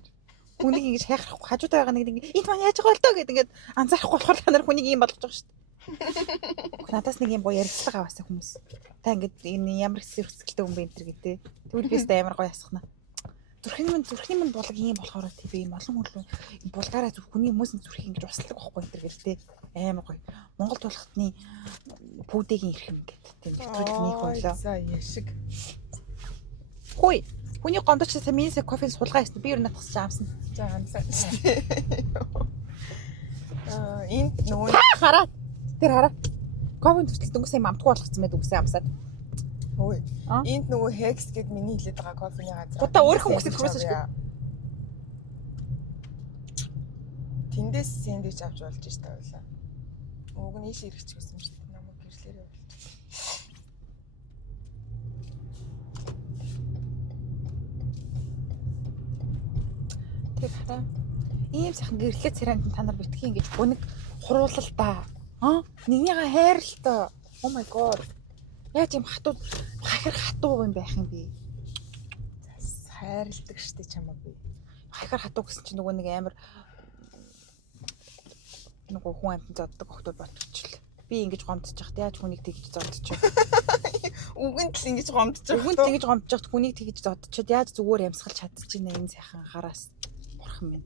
Хүнийг ингэж хайхрахгүй хажуудаа байгаа нэг энд маань яаж байгаа л доо гэд ингээд анзаарахгүй болохоор та нар хүнийг ийм болгож байгаа шүү дээ. Надаас нэг юм гоё ярилцлага аваасаа хүмүүс. Та ингээд энэ ямар хэсэгтэй хүн бэ энэ төр гэдэг. Тэгвэл би өстэй амар гоё асахна. Зүрхний минь булаг ийм болохоор тийм ийм олон хүн энэ булгаараа хүний хүмүүсийн зүрхийг ингэж устдаг байхгүй энэ төр гэдэг. Амар гоё. Монгол тулхтны пүүдэгийн ирэх юм гэдэг. Тийм нэвтрүүлгийнхээ хойлоо. За яшиг. Хөөе. Хүний гомдоч та минийсээ кофе сулгаа ясна. Би ер нь натгас чаамсан. За ганцаа. Энд нөгөө хараа. Тэр хараа. Кофе төсөл дөнгөс юм амтгүй болгоцсон байд үгсээ амсаад. Хөөе. Энд нөгөө Hex гэд миний хэлээд байгаа кофений газар. Гута өөрхөн үгсээ төрөөсөн шүү дээ. Тэндээс сэндвич авч болж ш тавлаа. Уг нь ийш ирэх ч гэсэн шүү дээ. Намайг гэрлээрээ болж. Тэр хараа. Ийм сайхан гэрлээ царайнд та нар битгий ингэж гүнэг хуруулал та. Нэгнийгээ хайр л та. Oh my god. Яаж юм хатууд хахир хатуу юм байх юм бэ? Хайрладаг штэ чамаа би. Хахир хатуу гэсэн чинь нөгөө нэг амар нөгөө хүн амтан зоддог охтууд ботчихлээ. Би ингэж гомдож яхад яаж хүнийг тэгж зодчих. Үгэнд л ингэж гомдож байгаа. Үгэнд тэгж гомдож яхад хүнийг тэгж зодчиход яаж зүгээр ямсгалж чадчихна энэ сайхан хараас. Бурхан минь.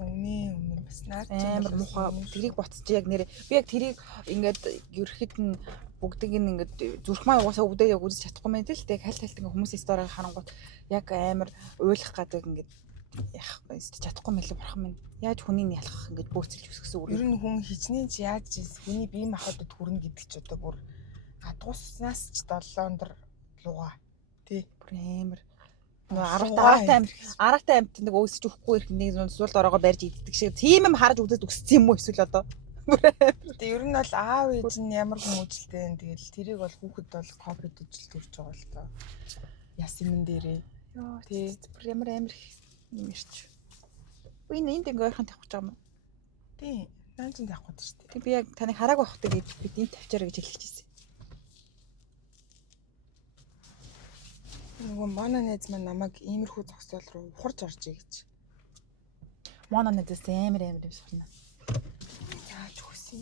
Үнэ бас наад амар муухай тэрийг ботчих яг нэрээ. Би яг тэрийг ингээд ерхэд нь бүгдийг ингээд зүрх маань угаасаа өвдөө яг үзэж чадахгүй мэн тэл тэг хальт ингээд хүмүүсийн сторыг харангуут яг амар уйлах гадаг ингээд яах чадахгүй мэлээ бурхан минь. Яаж хүнийг ялах ингээд бөөцөлж өсгсөн үг. Ер нь хүн хичнээн чи яаж хүний бие махбодод хүрнэ гэдэг чи одоо бүр гадууснаас ч 7 өндөр луга. Тий. Бүр амар араатай амьд нэг өөсөж өгөхгүй ирэх нэг сул дорогоо барьж иддэг шиг тийм юм харж үзэж өссөн юм уу эсвэл одоо. Тэг ер нь бол аав ээж нь ямар хүмүүжлтэй юм тэгэл тэрийг бол хүүхэд бол ковид ижил төрж байгаа л доо. Яс юм дээрээ. Йоо тий бүр ямар амар юм ирч. Энд ингээ ойрхон тавих гэж байгаа юм. Тий. Наан ч тавих гэдэг шүү дээ. Тэг би яг таныг хараагүй байх гэдэг бид энд тавьчаарай гэж хэлчихсэн. Нөгөө Мона найз маань намайг иймэрхүү зогсоол руу ухарж оржээ гэж. Мона найзаас амар юм сурна. Яаж өгсөн?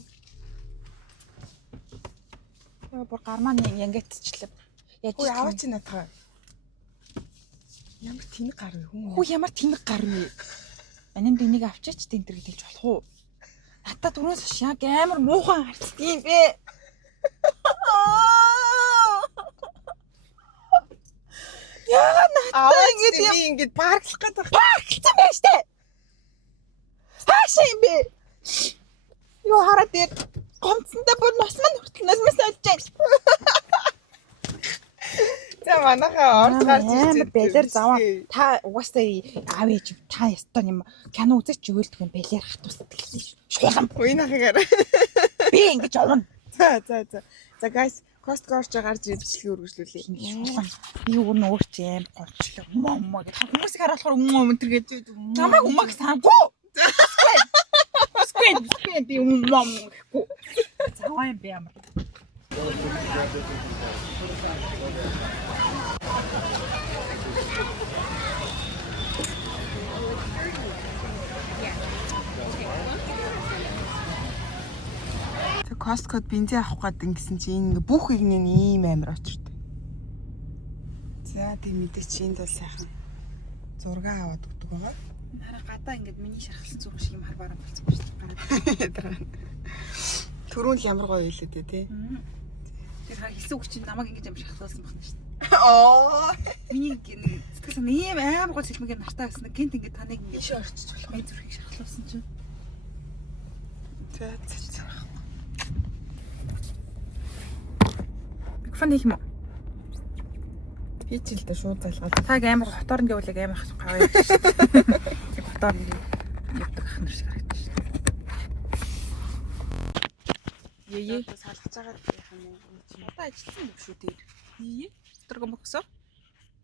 Яа бүр гармаа янгатчихлаа. Яаж аваач надгаа. Ямар тэнэг гар вэ хүн? Хүү ямар тэнэг гар вэ? Аним би нэг авчаач тентэр гэж хэлж болох уу? Надад түрүүс яг амар муухан харцдаг юм бэ. Яа надад ингэж парклах гэдэг. Парклсан байж тээ. Хаашаа юм бэ? Юу хараад дээр гомцсондоо бүр нос маань хүртэл носмос олж байна. За манайхаа орж гарч ирж бэлэр заваа та угаасаа аав ээж та ястаа юм кино үзэж өгөөлдөг юм бэлэр хатуусдаг гэсэн шуулам. Уйнахыгаар. Би ингэж овно. За. За guys, Costco орж гарч иржлэхийг үргэлжлүүлээ. Би өөр ч юм гончлоо. Моо гэх хүмүүсийг хараалахаар өнтер гэж намайг умаг сангүй. Сквен би моо. Заваа юм бэ ямар. Costco-д бензин авах гээд ингэсэн чи энэ бүх игнэн ийм амар очиртай. За тийм мэдээ чи энд бол сайхан зураг аваад өгдөг байгаа. Хараа гадаа ингээд миний шархалсан зүг шиг юм харбараа болцсон ба шүү дээ. Төрүүн л ямар гоё хэлээ дээ тий. Тэр хараа хэлсэн үг чинь намайг ингэж амар шахалсан байна шүү дээ. Оо. Миний сэтгэл сан ийм амар гол хэлмэгээр нартаа гэсэн гинт ингээд таныг ингээд Ишээ орчиж болох. миний зүрхийг шахалсан чинь. За. Микрофон хийх юм уу? Хийчихэл дээ шууд залгаад. Таг амар хотоор нь явуулаг амар гавь яж шүү дээ. Яг хотоор нь явдаг ахнар шиг харагдаж шүү дээ. Яе. Салгаж байгаа гэх юм уу? Одоо ажилласан юм шүү дээ. Яе. Тэргэмөксө.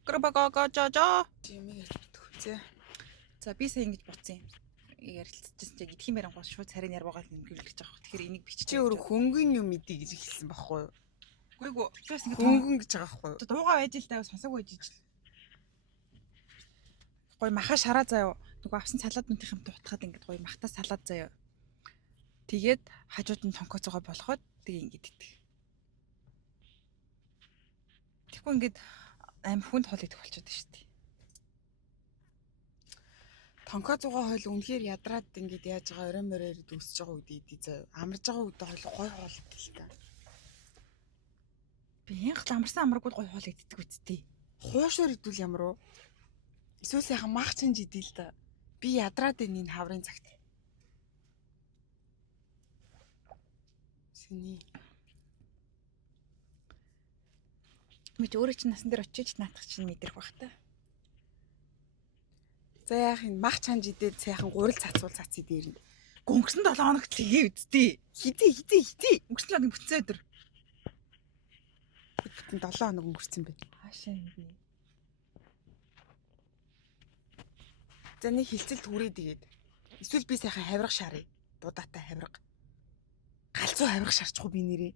Грабага жожо. Жимээ хэлдэг. За би сая ингэж буцсан юм. Ярилцчихсан чинь идэх юм яран гоо шууд царийн яр байгаа юм гэлж байгаа. Тэгэхээр энийг бичиж. Чи өөрөө хөнгөн юм мэдээ гэж хэлсэн байхгүй юу? Үгүй бас ингэ Хөнгөн гэж байгаа байхгүй юу? Дуугаа байж л таа сонсоогүй байж ижил. Гой маха шараа заяа. Нөгөө авсан салаад нүнтийн хамт утгаад ингэ гой махтаа салаад заяа. Тэгээд хажууд нь тонкоцоогоо болгоод тэгээ ингэ идэх. Тэгэхгүй ингээд аим хүнд хоол идэх болчиход шүү дээ. Тонкоцоогоо хойл үнэхээр ядраад ингээд яаж байгаа орой моройр дүүсэж байгаа үед идий заяа. Амарж байгаа үед хойл гой хоол идэх л та. Би янх ламарсан амаргүй гой хоол иддэг үсттэй. Хуушаар идвэл ямар уу? Эсвэл сайхан мах чанж идэл та. Би ядраад энэ хаврын цагт. Сэний. Мэд өөрөө чи насан дээр очиж наадах чинь мэдрэх бах та. За яах юм мах чанж идээд сайхан гурил цацуул цацъя дээрнэ. Өнгөрсөн 7 хоногт тэгээ үсттэй. Хизээ. Өнгөрсөн 7 хоног бүтцэн өдөр. Бүтэн 7 хоног өнгөрцөн бэ. Хаашаа юм бэ? За нэг хилцэл түрээ тэгээд. Эсвэл би сайхан хавирга шарыг. Дудаатай хавирга. Галзуу хавирга шарчихгүй би нэрээ.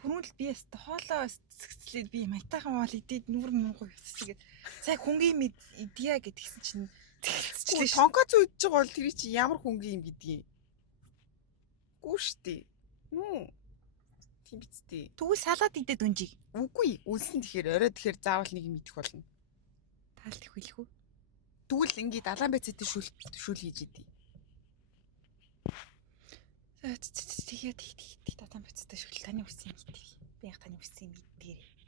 Түрүүл би яст хоолоо цэцлээд би майтайхан хоол идээд нүрэн мөнгө хэсгээд сая хөнгөн мэд идья гэдгсэн чинь Тэгсчлээ. Тонкоц үйдэж байгаа бол тэр чи ямар хөнгөн юм гэдгийг. Гүү штий. Нүү. Тийм бицтэй. Тэгвэл салаад идээд өнжиг. Үгүй. Үлсэн тэгэхээр орой тэгэхээр заавал нэг юм идэх болно. Таалт их хэлэх үү? Тэгвэл ингээд далайн байцаатай шүүл хийж идэв. Тэгээд татан бацтай шүл таны үссэн юм идэх. Би яг таны үссэн юм идэгэрээ.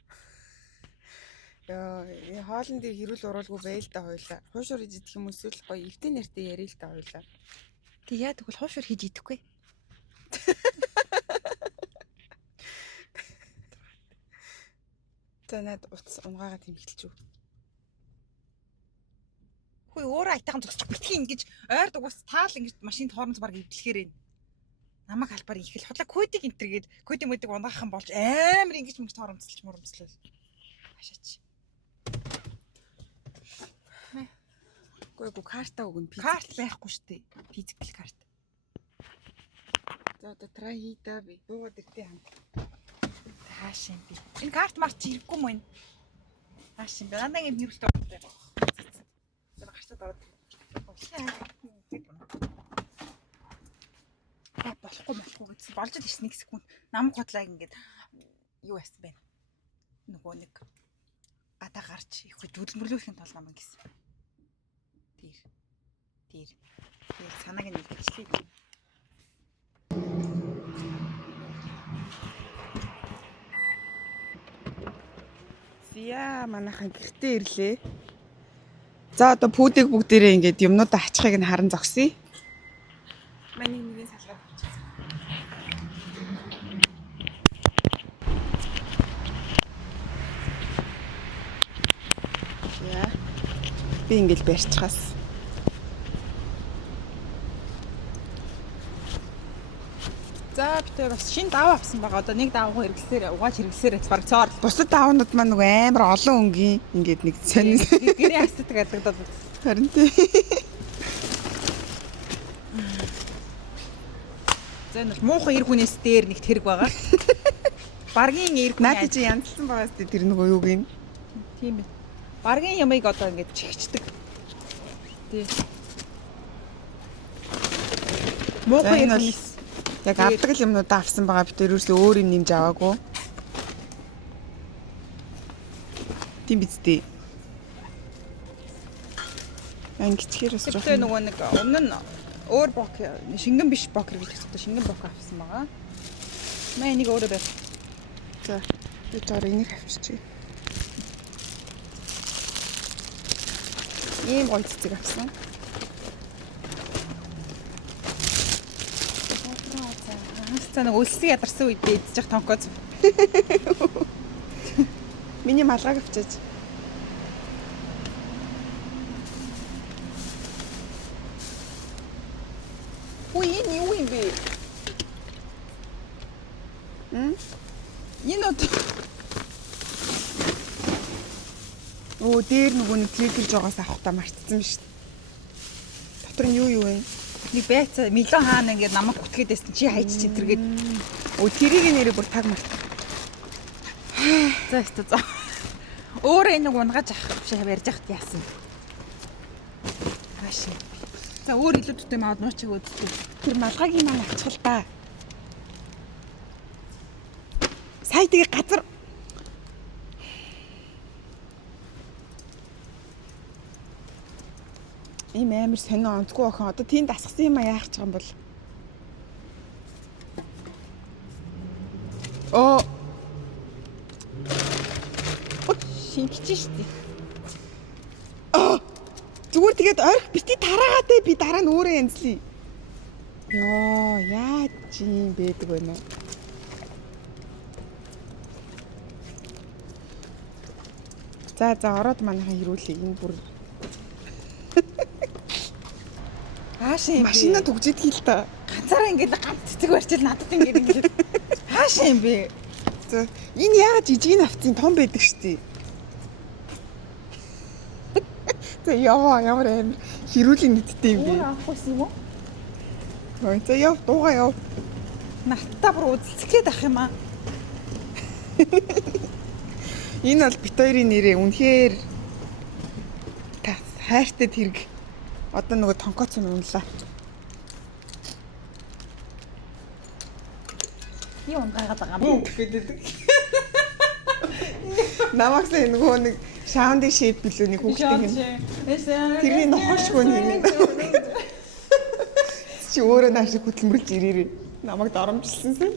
Яа, хоолн дээр хэрүүл уруулгүй байл та хойлоо. Хуушур хийж идэх юм эсвэл гоё эвтэй нэртэй ярил та хойлоо. Тэг яа тэгвэл хуушур хийж идэхгүй. Танад утас унгаагаа тэмдэглэж өг. Хөөе өөрөө айтайхан зогсчих битгий ингэж ойр дугаас таал ингэж машинд хооронд баг эвдлэхээр энэ. Намайг халбаар ихэл хотлоо кодыг энтергээд коди мөдөг унгаахан болж амар ингэж мөнгө хоромцолж мурамцлал. Хашаач. Гүү карта өгнө. Карт байхгүй штэ. Физикл карт. За одоо try хийдаа би. Дуугаад иртээ хамт. Хаашаа би. Энэ карт марч ирэхгүй мөн. Хаашаа би. Дандаа ингэ нэрвэлтэй байна. За гарчаад ороод. Болохгүй гэсэн болж л ирсэн нэг секунд намг хотлаа ингээд юу яасан бэ? Нөгөө нэг гадаа гарч их хөдөлмөрлөхийн тулд намайг гэсэн. Тэр санааг нь илэрчлээ. Зя манайхан гэртээ ирлээ. За одоо пүүдийг бүгдээрээ ингээд юмнуудаа ачхыг нь харан зогсъё. Маний нэгэн салгаад авчихсан. Яа. Би ингээд барьчихаас. За битээ бас шинэ даваа авсан байгаа. Одоо нэг даваа хэрэглэсээр угааж хэрэглэсээр баг цоор. Бусад даваанууд маань нөгөө амар олон өнгийн ингээд нэг сонин гэрээ астдаг алдагдаад. Харин тий. За энэ бол муухай эр хүнээс дээр нэг тэрэг байгаа. Баргийн эр хүн Наад чи янзлсан байгаа сте тэр нөгөө юуг юм. тийм ээ. Баргийн ямыг одоо ингэж чихчдэг. Тий. Муухай эр хүнээс Яг авдаг юмнуудаа авсан байгаа бид ерөөсөө өөр юм нэмж аваагүй. Тийм биз дээ. Ангичхэр ус зөвхөн нөгөө нэг өмнө нь өөр бок шингэн биш бокер гэж хэлсэн. Шингэн бок авсан байгаа. Маа энийг өөрөө барь. За би чаар энийг авчирчээ. Ийм гоё цэцэг авсан. За нэг өлсөг ядарсан үед идчих тонкоц. Миний малгайг авчиж. Үй энэ юу юм бэ? Энэ Оо дээр нөгөө нэг кликэлж байгаас авахтаа мартсан биш. Дотор нь юу вэ? нэг байцаа милон хаана ингээд намайг гүтгээд байсан чи хайч читэргээд. Оо тэрийг нэрээ бүр таг март. За өстө за. Өөрөө нэг унгаж авах биш барьж авахт яасан. Хаашаа. За өөр илүү төтэй маад нуучиг үзтээ. Тэр малгайг маань авчихл та. Сая тэгээ газар ийм амар сонио онцгүй охин одоо тийм дасгсан юм яах ч юм бол. Оо Шингэж штий. зүгээр тэгээд орх бити тараагаад би дараа нь өөрөө янзлий. Йоо яаж юм байдаг вэ нэ? За ороод манайхан хэрүүлээ энэ бүр Хаашаа юм бэ? машина түгжид хэл та. Ганцаараа ингээд ганц цэцэг барьчил надад ингээд хаашаа юм бэ? За энэ яагаад жижиг нь авцсан том байдаг штий. За ямар амар хэрүүлийн нийттэй юм бэ? Өөр авахгүйс юм уу? За яв дуугаа яв. Нартаа бүр үзэлцгээд ах юм аа. Энэ бол бит хоёрын нэрээ үнэхээр хайртай тэрэг. Одоо нөгөө тонкоц юм унлаа. Би унгаагаад байгаа юм. Гэдэг. Намагсаа нөгөө нэг шаунди шейп билүү нэг хүүхдийн юм. Тэрний нохошгүй нэг. Чи өөрөө нааш хөдөлмөрлж ирээрээ. Намайг доромжилсан сэн.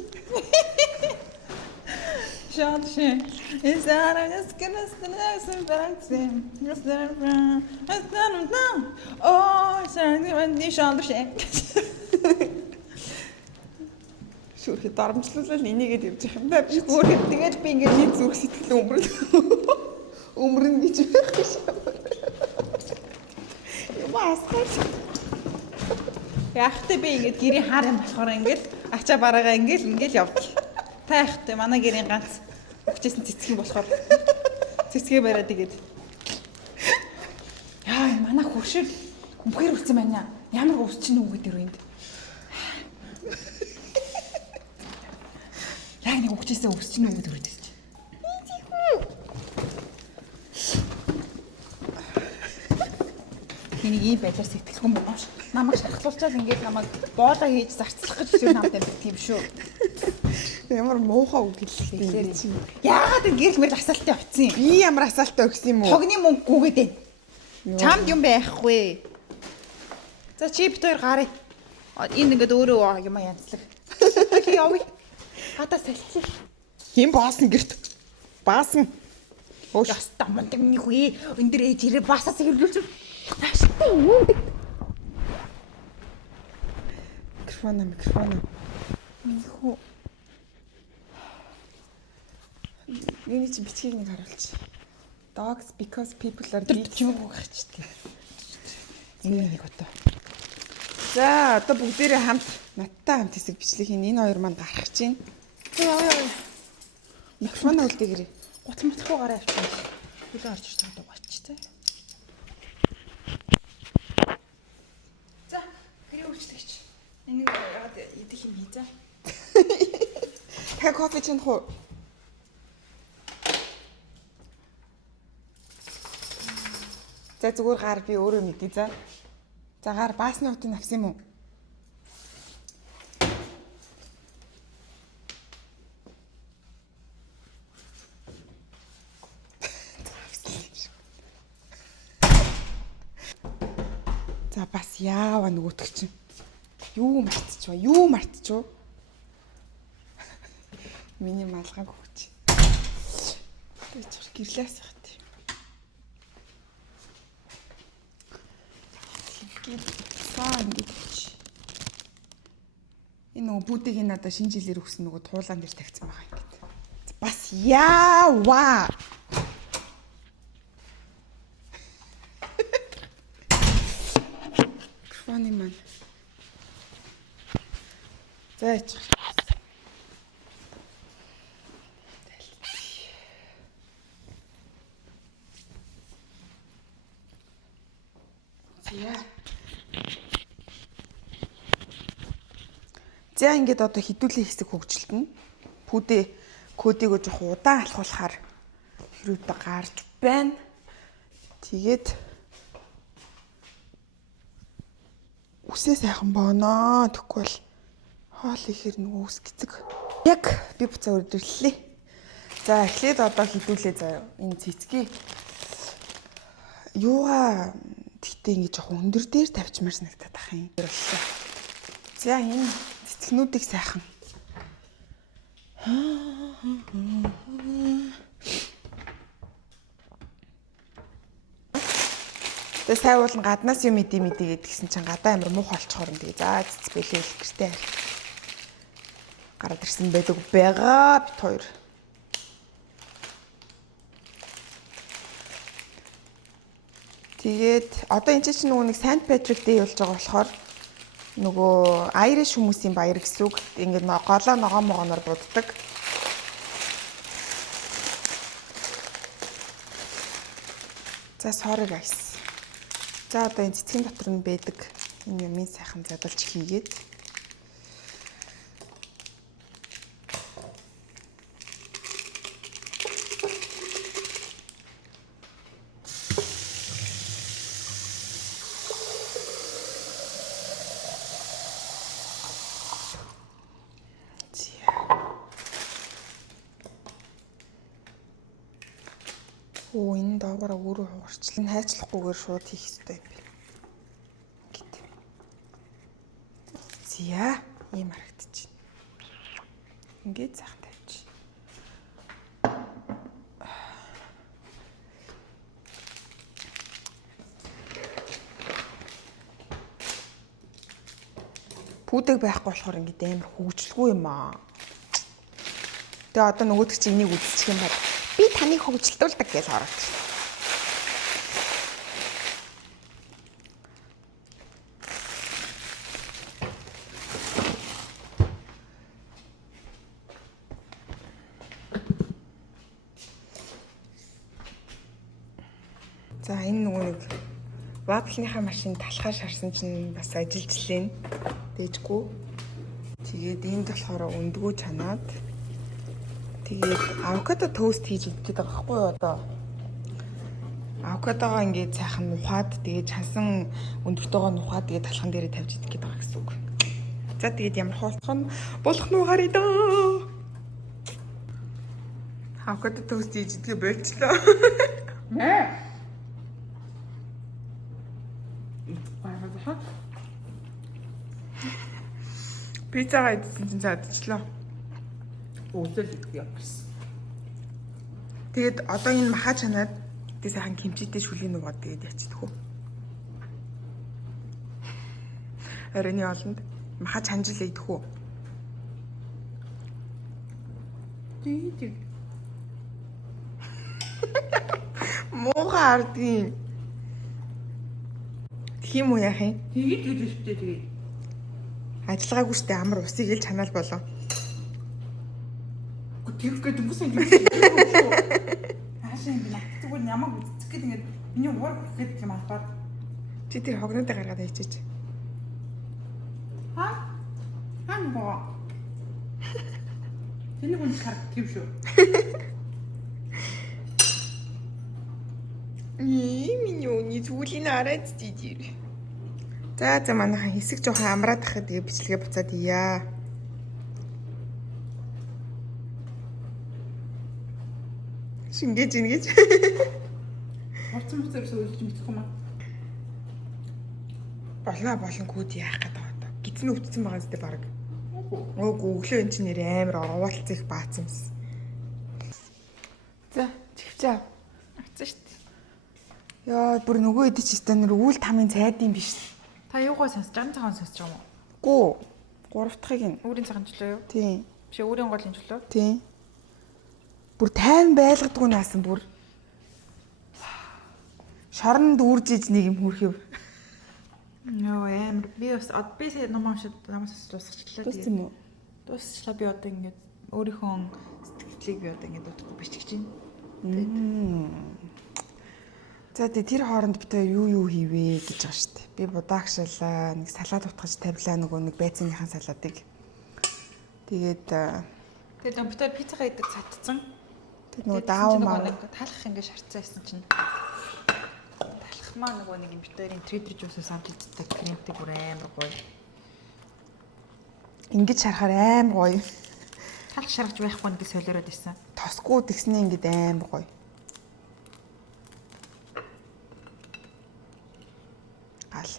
Шаадши. Эсарагас кэнэстэнэсэн баранцэн. Нэстэрэн. Эстэнэн. Оо, сарны ни шаадши. Шүүхэ доромжлуулаад энийгээд явж байгаа юм да. Би Өөр тэгээд би ингээд миний зүрх сэтгэл өмрөн гэж байх шээ. Яасгаж. яахтай би ингээд гэрийн хар юм болохоор ингээд ачаа бараагаа ингээд явдал. Та яахтай манай гэрийн ганц өгчээсэн цэцэг юм болохоор цэцгээ бариад игээд. Яа, манай хөршил өмхөр үлдсэн байна. Ямар ус чинь үг гэдэг юм энд. Яг нэг өгчээсэн ус чинь үг гэдэг юм. Тэнийг ийм байдлаар сэтгэлгүй юм байна. Намайг шахлуулчаад ингээд намайг боолоо хийж зарцлах гэж зүр намд амьд тийм шүү. Ямар муухай үг хэллээ чи. Яагаад энэ гэрэл мэрэл асаалттай явцсан юм? Би ямар асаалттай өгсөн юм уу? Хогны мөнгө гүгээд байна. Чамд юм байхгүй. За чи бит хоёр гарыг. Энэ ингээд өөрөө юм янзлаг. Хи явъя. Хата салхи. Хин баасан гэрт. Баасан. Өөш яста мундаг миний хүй. Өндөр ээж ирээ басаас хэрвүүлж. Тааштай юм. Микрофон. Миний хүү. Юуны чи бичгийг нэг харуулчих. Dogs because people are Тэр чимэг гахчтэй. Энэ нэг одоо. За одоо бүгдээрээ хамт надтай хамт хэсэг бичлэх энэ хоёр маань гарах чинь. Яа. Микрофон үлдээ гэрээ. Гутамтлахгүй гараа авчихсан. Хөлөө орж ирж байгаа гоч тээ. За, гэрээ үлчлэгч. Энийг яагаад идэх юм хийж За. Дахиад кофе чинь хуу. За зүгээр гар би өөрөө мэдээ за. За гар баасны утыг авсан юм уу? За бас яава нөгөөтг чинь. Юу мартчихв? Миний малгайг өгч. Тэг чир гэрлээс хат. Ингээд чи. Энэ нөгөө бүдэг энэ надаа шинэ жилээр өгсөн нөгөө туулаан дээр тавьсан байгаа ингээд. Бас яава. Микрофоны маань. Заач. За ингээд одоо хідүүлээ хэсэг хөгжилтнэ. Пүдэ кодыг жоох удаан алхуулахаар хэрүүдэд гарч байна. Тэгээд үсээ сайхан бооноо. Тэгэхгүй бол хоол ихээр нөгөө үс гэцэг. Яг би буцаа өрдөрлөө. За эхлээд одоо хідүүлээ заяа. Энэ цэцгий юугаа тэгтээ ингэ жоох өндөр дээр тавьчмаар санагдаад ах юм. За энэ цэцгнүүдийг сайхан. Тэгээ сайвуулна гаднаас юм мэдээ гэдгийгсэн чинь гадаа амар муухай олцохоор юм тэгээ. За цэц бэлээ их гэртээ. Гараад ирсэн байдаг байгаа бит хоёр. Тэгээд одоо энэ чинь нөгөө нэг Saint Patrick Day болж байгаа болохоор нөгөө Irish хүмүүсийн баяр гэсэн үг. Ингээд голоо ногоо могооноор буддаг. За sorry guys. За одоо энэ цэцгийн дотор нь байдаг энэ юмын сайхан задалж хийгээд энэ доогоороо өөрөө хугарчлан хайцлахгүйгээр шууд хийх хэрэгтэй юм байна. Гэт. Зя ийм харагдчих. Ингээд сайхан тавьчих. Пүүдэг байхгүй болохоор ингээд амар хөвгчлгүй юм аа. Тэгээ одоо нөгөөдөг чи энийг үзчих юм байна. Би таныг хөгжилдүүлдэг гэж хараад. За энэ нөгөө нэг вафлийнхаа машин талхаа шарсан чинь бас ажиллажлээ. Дээжгүй. Тэгээд энд болохоор өндгөө чанаад тэгээд авокадо тост хийж идэх байгаа байхгүй юу одоо. Авокадогоо ингээд сайхан нухаад тэгээд чансан өндөгтэйгоо нухаад тэгээд талхан дээрээ тавьж идэх гэдэг байгаа гэсэн үг. За тэгээд ямар хоолцох нь болох нь харъя даа. Авокадо тост хийж идэх болчлоо. Нэ. Пиццагаа идсэн чинь задчихлоо. Өсөл идэх явсан. Тэгээд одоо энэ маха чанаад тэг сайхан кимчитэй шүлийн нугаад тэгээд ячдаг уу. Оройны олонд маха чанжил идэх үү. Тэг. Муухай ардгийн. Тийм үү яах юм? Тэгээд үдэрхтэй тэгээд. Ажиллагаагүй штэ амар усыг ил чанаал болоо. Тэрхгээд өнгөсөн юм. Хаашаа юм бэ? Зүгээр ямаг үзчих гээд ингээд миний уур гэхэд юм албаар. Чи тэр хогнодоо гаргаад ичиж. Хаан боо. Тэний хүн харагддаг юм шүү. Миний үний зүйлийг арайч дийдэр. За манайхан хэсэг жоохон амраад тахад тэгээ бичлэгээ буцаад ия. Шингээж ингэж. Хурцсан мөцөрөөс үйлж мэдэх юм аа. Болонгүй яах гээд байгаа даа. Гизэн өвдсөн байгаа зү баг. Өөгүй өглөө эн чинь нэр амар овоолц их баацсан юмс. За чивчээ. Авцсан шүү дээ. Яа бүр нөгөө идэж чистэ нэр үйл тамийн цайд юм биш. Та юугаа сонсож байгаа юм сонсож байгаа юм уу? Гүү. Гурав дахыг нь. Өөрийн цагаан чөлөө юу? Тийм. Биш өөрийн голын чөлөө. Тийм. Бүр тайван байлгадгүй наасан бүр. Шоронд үржиж нэг юм хүрхэв. Нөө амар би сая намаас дуусчихлаа. Дууссан уу? Дуусчлаа би одоо ингээд өөрийнхөө сэтгэлийг би одоо ингээд утгагүй бичиж чинь. За тэр хооронд би тэр юу хийвэ гэж байгаа шүү дээ. Би будаагшаалаа, нэг салаад утгаж тавилаа нөгөө нэг байцныхаа салаатыг. Тэгээд тэгээд би тэр пиццагаа идэх цадцсан. Тэгээд нөгөө даав маа талах ингээд шарцсан байсан чинь талхмаа нөгөө нэг битэрийн трейдер жуусаас авч иддэг кремтэй бүр амар гоё. Ингэж харахаар амар гоё. Талх шаргаж байхгүй нэг солиороод исэн. Тосгүй тэгснээ ингэж амар гоё. Гал.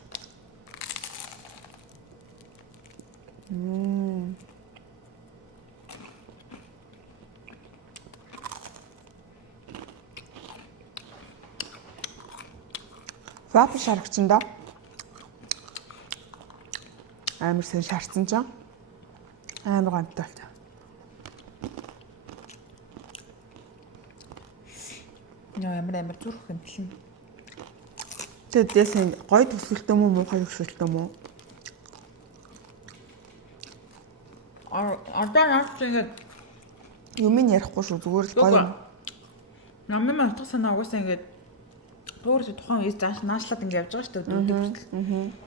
Вафл шаргацсан да. Амар сайн шарцсан ч амар гомдтой. Яа амар зүрх хэмлэн. Тэдээс гой төсөлтөө мө муухай төсөлтөө мө. Одоо наач ингээд юм ярихгүй шүү зүгээр л гоё. Намын утга санаа угаасаа ингээд өөрөөсөө тухайн үеэс наашлаад ингээд явж байгаа шүү дээ өдөө хүртэл.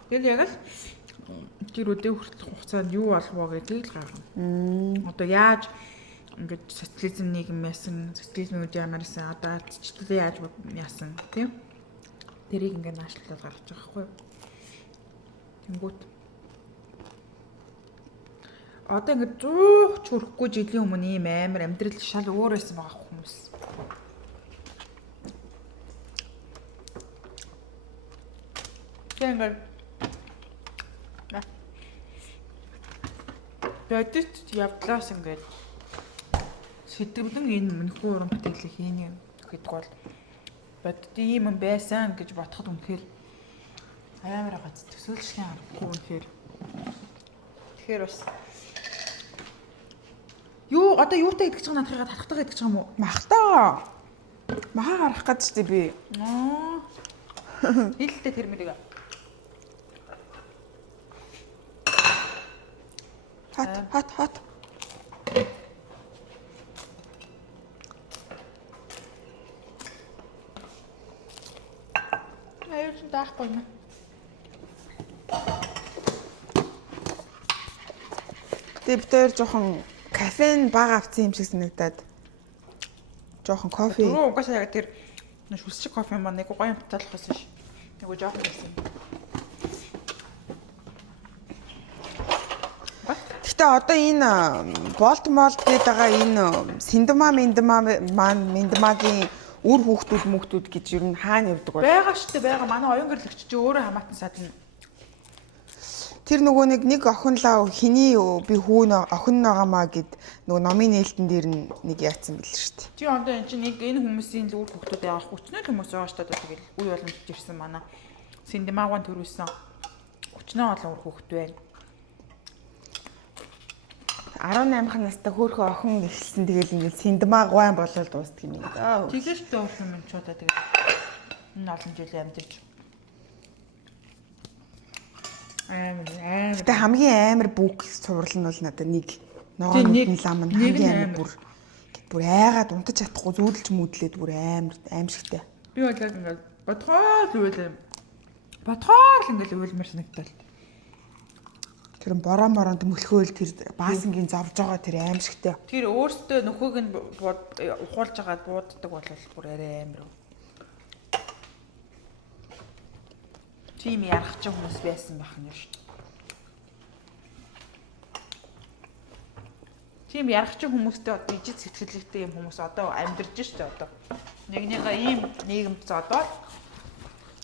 Тэгэл яг л тэр өдөө хүртэл хугацаанд юу болох вэ гэдгийг л гаргана. Одоо яаж ингээд социализм нийгэм яасан, социализмын үед ямар байсан, одоо ардчилал яаж яасан тийм. Тэрийг ингээд наашлуулаад гаргаж байгаа байхгүй юу? Тэнгүүт. Одоо ингээд 100 ч хүрэхгүй жилийн өмнө ийм амар амьдрал шал өөр байсан байгаа хүмүүс. Тэнгэр. Бодит явдлаас ингээд сэтгэвлэн энэ мөнхөө уран бүтээлийг хийн гэдэг бол бодит ийм юм байсан гэж бодоход үнэхээр амар гац төсөөлшлийн аргагүй үнэхээр. Тэгэхээр бас юу одоо юутай идэх гэж байгаа надад талхтайгаа идэх гэж байгаа юм уу? Махтаа. Маха гарах гэж штэ би. Хилтэй тэр мэрэг. Хат. Аюул даахгүй юм. Тэг битээр жоохон кофеин бага авсан юм шиг санагдаад. Жоохон кофе. Түрүү угаасаа яг тэр шүлсчиг кофе маань нэг гоё амтталах байсан ш. Нэг жоохон байсан. Гэтэ одоо энэ Болтмолд гээд байгаа энэ Синдмагийн үр хүүхдүүд гэж ер нь хаана явдаг вэ? Бага штэ бага манай оюун гэрлэгч чи өөрөө хамаатан садна. Тэр нөгөө нэг охинлаа хиний би хүүн охин байгаамаа гэд нөгөө номын нээлтэн дээр нэг яатсан бил шүү дээ. Чи одоо энэ чинь нэг энэ хүмүүсийн л үр хүүхдүүд яах хүчнэл хүмүүс байгаа шүү дээ. Тэгэл үе боломжж ирсэн манай Синдмагуан төрүүлсэн. Хүчнээ олон үр хүүхд байна. 18 настай хөөхөн охин эхэлсэн тэгэл ингээд Синдмагуан болоод дуустдаг юм даа. Тэгэлтэй охин юм чуудаа тэгэл энэ олон жил амьдэрч. Гэтэ хамгийн амар бүк цуврал нь бол надад нэг ногоон лам нь хамгийн амар бүр айгаад унтаж чадахгүй зүүдэлж мүдлээд бүр аимшигтай. Би бол яг ингээд бодхоор л ингээл уйлмар санагдал. Тэр бороонд мөлхөөл тэр баасангийн зовж байгаа тэр аимшигтэй. Тэр өөртөө нөхөг нь ухуулж агаад бууддаг бол бүр арай амар. Тийм ярахч хүмүүс байсан байх нь шүү дээ. Тийм ярахч хүмүүстэй одоо ижид сэтгэлэгтэй юм хүмүүс одоо амьдарч шүү дээ одоо. Нэгнийгээ ийм нийгэмд зодоод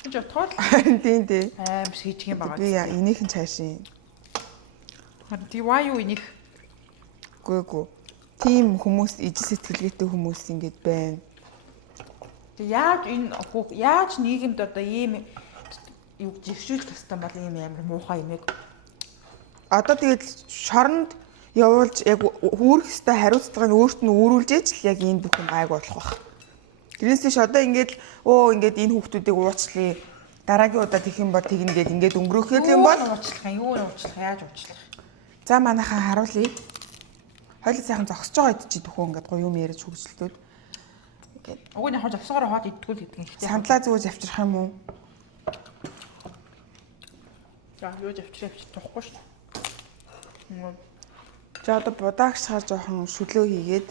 гэж бодоход тийм. аим шийдэх юм байгаа. Би энийхэн цаашийн. Харин тий ваа юу энийг Гүгүү. Тийм хүмүүс ижил сэтгэлгээтэй хүмүүс ингэж байна. Тэг яаж нийгэмд одоо ийм юу жившүүлэх хэвээр бол ийм амар муухай юм яг. Одоо тэгээд шоронд явуулж яг үүрэх хэвээр хариуцлагыг өөрт нь өөрүүлж ээж л яг энэ бүхэн гайг болох байх. Тэрнээс биш одоо ингээд ингээд энэ хүүхдүүдийг уучлаа. Дараагийн удаа тэгэх юм бол тэгнэ гээд ингээд өнгөрөөх юм бол уучлах яаж уучлах. За манайхан харуулъя. Хойлоо сайхан зогсож байгаа идэж идэх үү ингээд гоё юм яриад хөгжөлтүүд. Ингээд угны хож авсгаар хоод идтгүүл гэдэг юм ихтэй. сандлаа зүгэж авчрах юм уу? За юу авчрах тухгүй шүү дээ. За одоо будаагчаар жоохон шүлөө хийгээд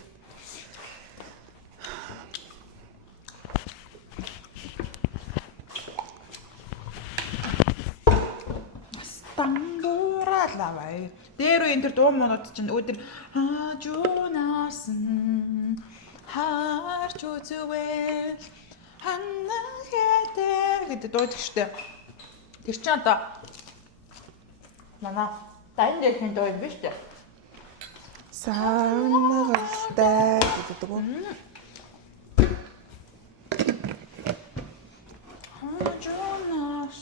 Стамбуралавай. Дээр энэ дуу монод чинь өдөр хажуунаас харж үзвэл ханаа хэтэ гэдэг дууд гэжтэй. Тэр чинь одоо манай тань дээр хэн дуу юм биш үү? санагалтай гэдэг үү? Хажуунаас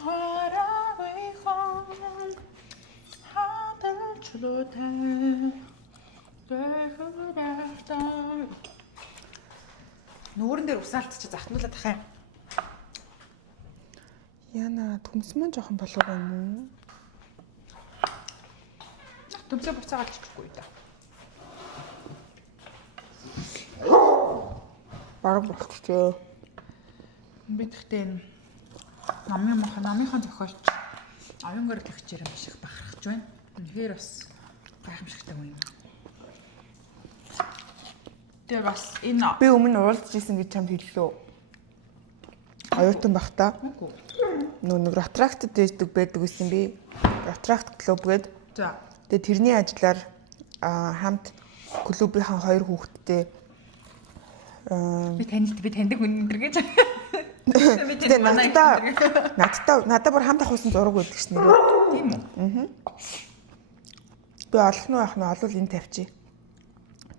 хараагүй хон хаталчлуутай дэхүрэхтэй нүүрэн дээр усаалт чи захтуулаад ах юм. Яна төмсмөн жоохон болов юм уу? Төмсөө буцаагаад чихгүй да. Бараг болчихлоо. Би тэгтээ энэ намынхаа зохиолч аюунгар лекчээр юм шиг бахархаж байна. Үнэхээр бас гайхамшигтай юм. Тэгээ бас энэ Би өмнө уулзж исэн гэж чамд хэллээ. Оюутан бах та. Нэг Retract байдаг гэсэн би. Retract клуб гээд. за Тэгээ тэрний ажлаар хамт клубийнхаа 2 хүүхэдтэй би таньдаг хүн энэ гэж. тэгээ надад бүр хамт авахсан зураг байдаг шнэ. Тийм үү? Би олох нь олвол энэ тавьчих.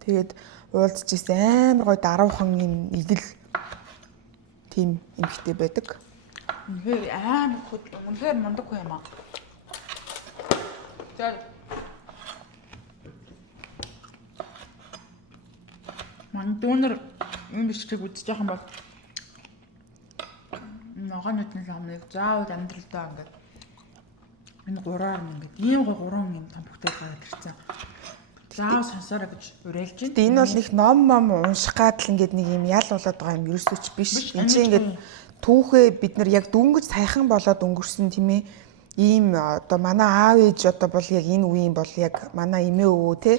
Тэгээд уулзж исэн амар гоё даруухан юм игэл тийм эмхтэй байдаг. Үнэхээр амар хөд үнэхээр мундаг хүн юм аа. За мандуунер энэ бичлэг үзэж байгаа юм бол ногоонууд нь хамныг заавал амьдралдаа ингээд энэ гураар ингээд ийм гурван юм том бүтээл гараад ирсэн. Заавал сонсоорой гэж уриалж байна. Тэгээ энэ бол нэг ном унших гад л ингээд нэг юм ял болоод байгаа юм ерөөсөө ч биш. Энд чинь ингээд түүхээ бид нар яг дүнгэж саяхан болоод өнгөрсөн тийм ээ. Ийм одоо манай аав ээж одоо бол яг энэ үеийн бол яг манай эмээ өвөө те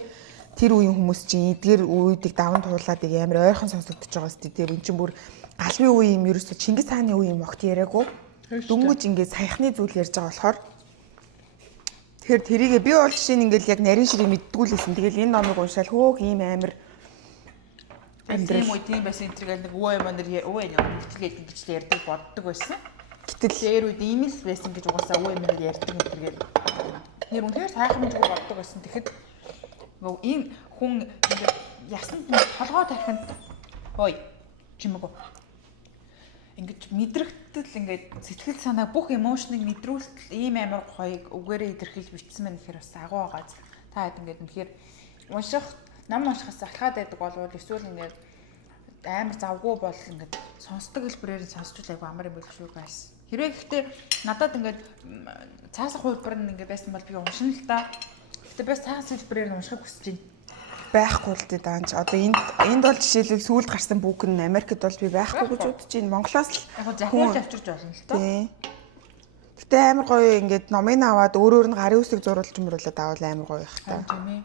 тэр үеийн хүмүүс чинь эдгээр үеийг даван туулаад амар ойрхон сонсогдож байгаа сте. Тэгээ энэ чинь бүр галбын үе юм ерөөсөө Чингис хааны үе юм огт яриаггүй. Дүнгэж ингээд саяхны зүйл ярьж байгаа болохоор тэгэхээр тэрийгээ би бол жишээ нь ингээд яг нарийн ширээ мэддгүүлсэн. Тэгэл энэ номыг уншаал хөөх ийм амар амьдрал юм уу тийм байсан энэ нэг өвөө юм нар өвөө нэг хэлгээд ингэж л ярьдаг боддог байсан. гэтэл Тэр үед иймээс байсан гэж угаасаа өвөө юм нар ярьдаг энэ тэргээд нэр үнээр сайхан гэж боддог байсан. Тэгэхэд нөгөө ийм хүн ингээд ясанд толгой тархинд ой чимээгөө ингэж мэдрэгтэл ингээд сэтгэл санаа бүх эмоушныг мэдрүүлтэл ийм амар гоёг үгээрээ илэрхийлж бичсэн мэн гэхээр бас агуу байгаа. Та хэд ингээд үнэхээр унших нам уншихаас алхаад байдаг болвол эсвэл ингээд амар завгүй бол ингээд сонсдог хэлбэрээр сонсч л айгу амар юм байх шүү guys. Хэрвээ гэхдээ надад ингээд цаасах хувилбар нь ингээд байсан бол би уншина л та. Гэтэ би цаас хэлбэрээр нь уншихыг хүсэж байна. байхгүй л дээ даанч. Одоо энд бол жишээлбэл сүүлд гарсан бүк нь Америкт бол би байхгүй гэж бодож байна. Монголоос л яг захиулж авчирч болно л тоо. тий. Гэтэ амар гоё ингээд номыг аваад өөрөөр нь гарын үсэг зурулж мөрүүлээд авал амар гоё их та. Тийм ээ.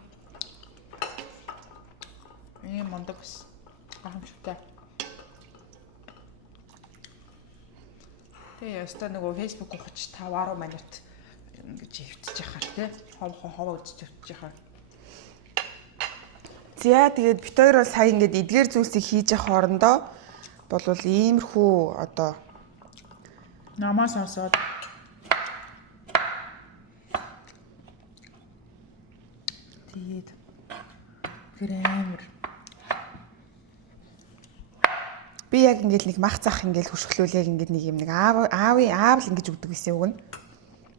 Ийм мондог бас гахамшигтай. Тэгээ яста нөгөө Facebook 35 минут ингэж хөвтөж яхаар тий. Ховоо үзэж хөвтөж яхаар. За тэгээд бит хоёр бол сая ингээд эдгээр зүйлсийг хийж явах хоорондоо болвол иймэрхүү одоо намаа сонсоод тэгээд грэмэр би яг ингээд нэг мах цах ингээд хөшгөлүүл яг ингээд нэг юм нэг аав л ингэж өгдөг гэсэн үг нь.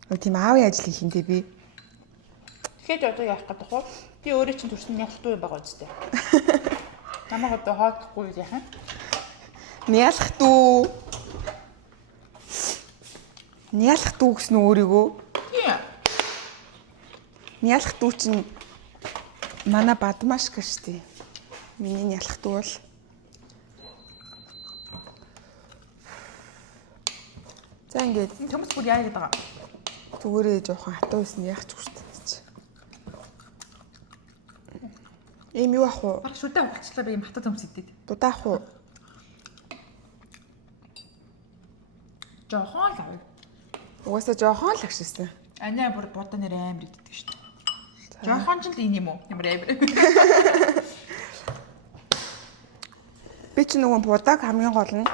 Тийм аавын ажил хийхинтэй би. Тэгэхээр одоо яах гэдэг вэ? Би өөрөө чинь төрсөн нялхтуу юм байгаа үстэй. Намайг одоо хаагдахгүй яах юм? Нялхтуу. Нялхтуу гэсэн нь өөрийгөө. Тийм. Нялхтуу чинь манай бадмашка штий. Миний нялхтуу бол за ингээд Төмс бүр яа гэдэг байгаа. зүгээрээ жоохон хатуу байсан яах ч хүчтэй. Ийм юу ах уу? Баг шүдэ болчихлоо би юм хатаа төмс идэв. Дудаах уу? Жохон л авъя. Угаасаа жоохон л агшилсан. Анаа бүр бодоо нэр амар иддэг шүү дээ. Жохон ч л ийм юм уу? Ямар амар. Би ч нөгөө будаг хамгийн гол нь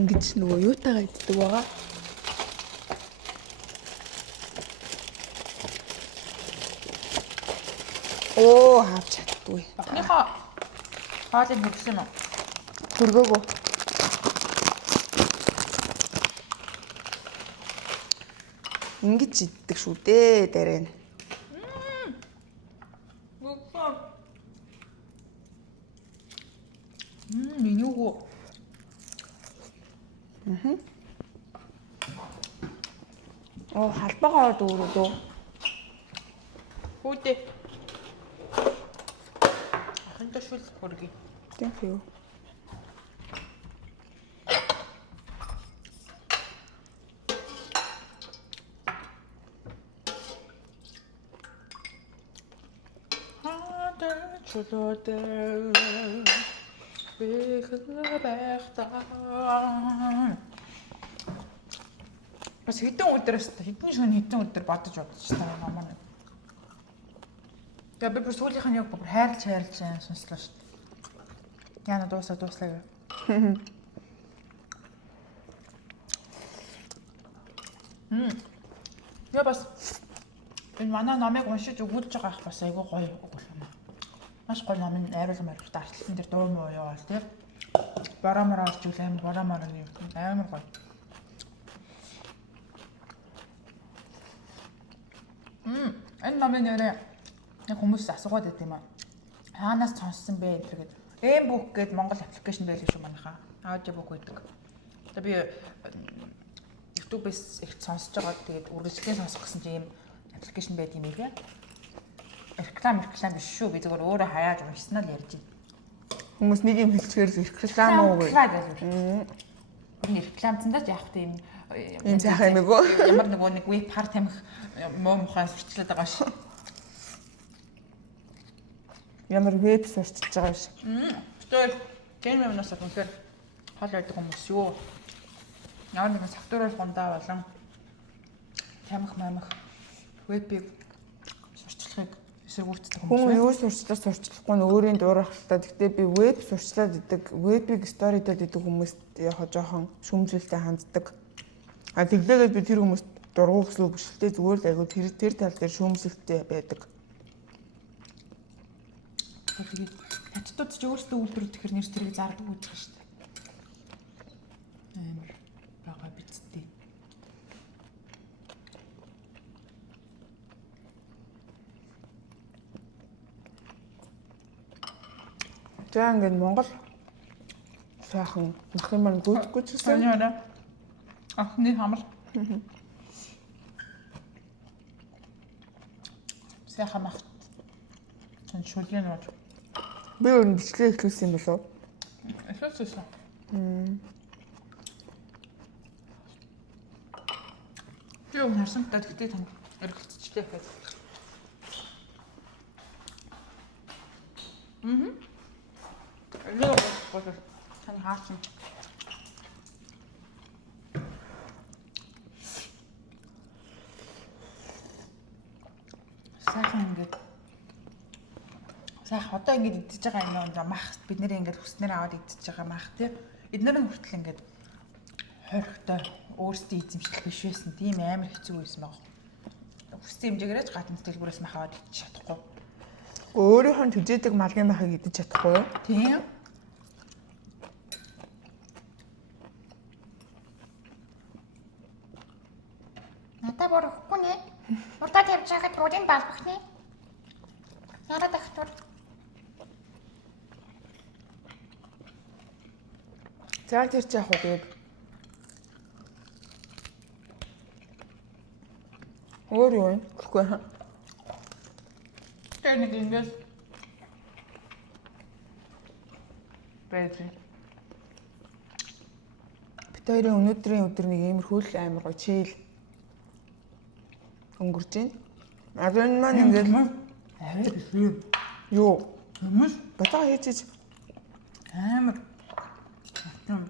ингэж нөгөө юутайгаа иддэг байгаа. Оо хавч чаддгүй. Бахныхоо хоолыг хөрсөн юм уу? Хөргөөгөө. Ингэж иддэг шүү дээ дээрэн. Менюг. Оо халбагаа дүүрүү. Хүүдээ. Ахынтай шүл хөргий. Thank you. Чулуутай бас хэдэн өдрөөс хэдэн шөнө хэдэн өдөр бодож байна намаа. Тэгээ би бүр сүүлийнх нь яг бүр хайрлж сонслоо шүү дээ. Яна дууслаа юу. Я бас энэ манай номыг уншиж өгүүлж байгаа ах бас айгүй гоё өгүүлсэн. Маш гоё ном нь найруулга артчлалын дээр дуу муу яваал тийм. Барамаар орж үл амар барамаар юм амар гоё. Энэ номын нэрээ хүмүүс асуугаад байт юм аа. Хаанаас сонссон бэ гэдэг. M-book гэдэг Монгол аппликейшн байлгүй шүү манайхаа. Аудиобук гэдэг. Одоо би YouTube-ээс их сонсож байгаа. Тэгээд үргэлжлэн сонсох гэсэн чинь ийм аппликейшн байт юм ээ. Реклам биш шүү. Би зөвхөн өөрөө хаяаж уншснаа л ярьж байна. Хүмүүс нэг юм хэлчихээр реклам уу гэ. Энэ рекламцсандаа ч яах вэ юм заах юм уу? Ямар нэг веб парт тамхи муу мухаа сурчлаад байгаа ш. Ямар веб сурчилж байгаа ш. Тэр тийм юмнаас үнэхээр хол байдаг хүмүүс юу. Ямар нэгэн софтвероор гундаа болон тамхи мамх вебийг сурчлахыг эсэргүүцдэг хүмүүс. Хүн юу сурчлахгүй нь өөрийн дуурах хэрэгтэй. Гэхдээ би веб сурчлаад идэг, вебийг сторидод идэг хүмүүст яг жоохон шүмжлэлтэй ханддаг. А тэглээгээд би тэр хүмүүст дургуухслуу бишэлтэй зүгээр л айгу тэр тал дээр шүүмжлэлтэй байдаг. Тэгээд хаттууд ч өөрсдөө үйлдвэрлэх тэгэхээр нэр зэрэг зардаг үзэх шүү дээ. Амар бага бицтэй. За ингээд Монгол сайхан нах юм маань гүйтгэхгүй ч гэсэн. Сониора. Ахны хамар. Сайхан мах. Чин шүлгийн нууж. Би өөр бичлэг эхлүүлсэн юм болов уу? Эхлүүлсэн. Юу харсан та тэгтээ тань эргэлцчихтэй гэхэд. Элээ гол тань хаасан. Сайхан ингээд сайхан одоо ингээд идчихэж байгаа юм мах бид нэр ингээд хүснээр аваад идчихэж байгаа мах тий. Эднэр нь хүртэл ингээд хорхтой өөрсдөө эзэмшлэх биш байсан. Тийм амар хэцүү байсан баг. Хүссэн хэмжээгээрээ ч гадна дэлгүүрээс мах аваад идчих чадахгүй. Өөрийнхөө төжээдэг малгай махыг идэж чадахгүй юу? Тийм. Надад бүр өгөхгүй нэ. Урдаа тавьж байгаад бүрийн балбах нэ. Яраад ахтур. За тэр чи яах вэ гээд. Өөр юу вэ? Гэхгүй хаа. Тэр нэг ингээс бэжи. Бид хоёрын өнөөдрийн өдөр нэг иймэрхүү л амар гоё чийл өнгөрч байна. Адын маань ингээд аваа биш юу? хүмүүс Батаа хийж амар тийм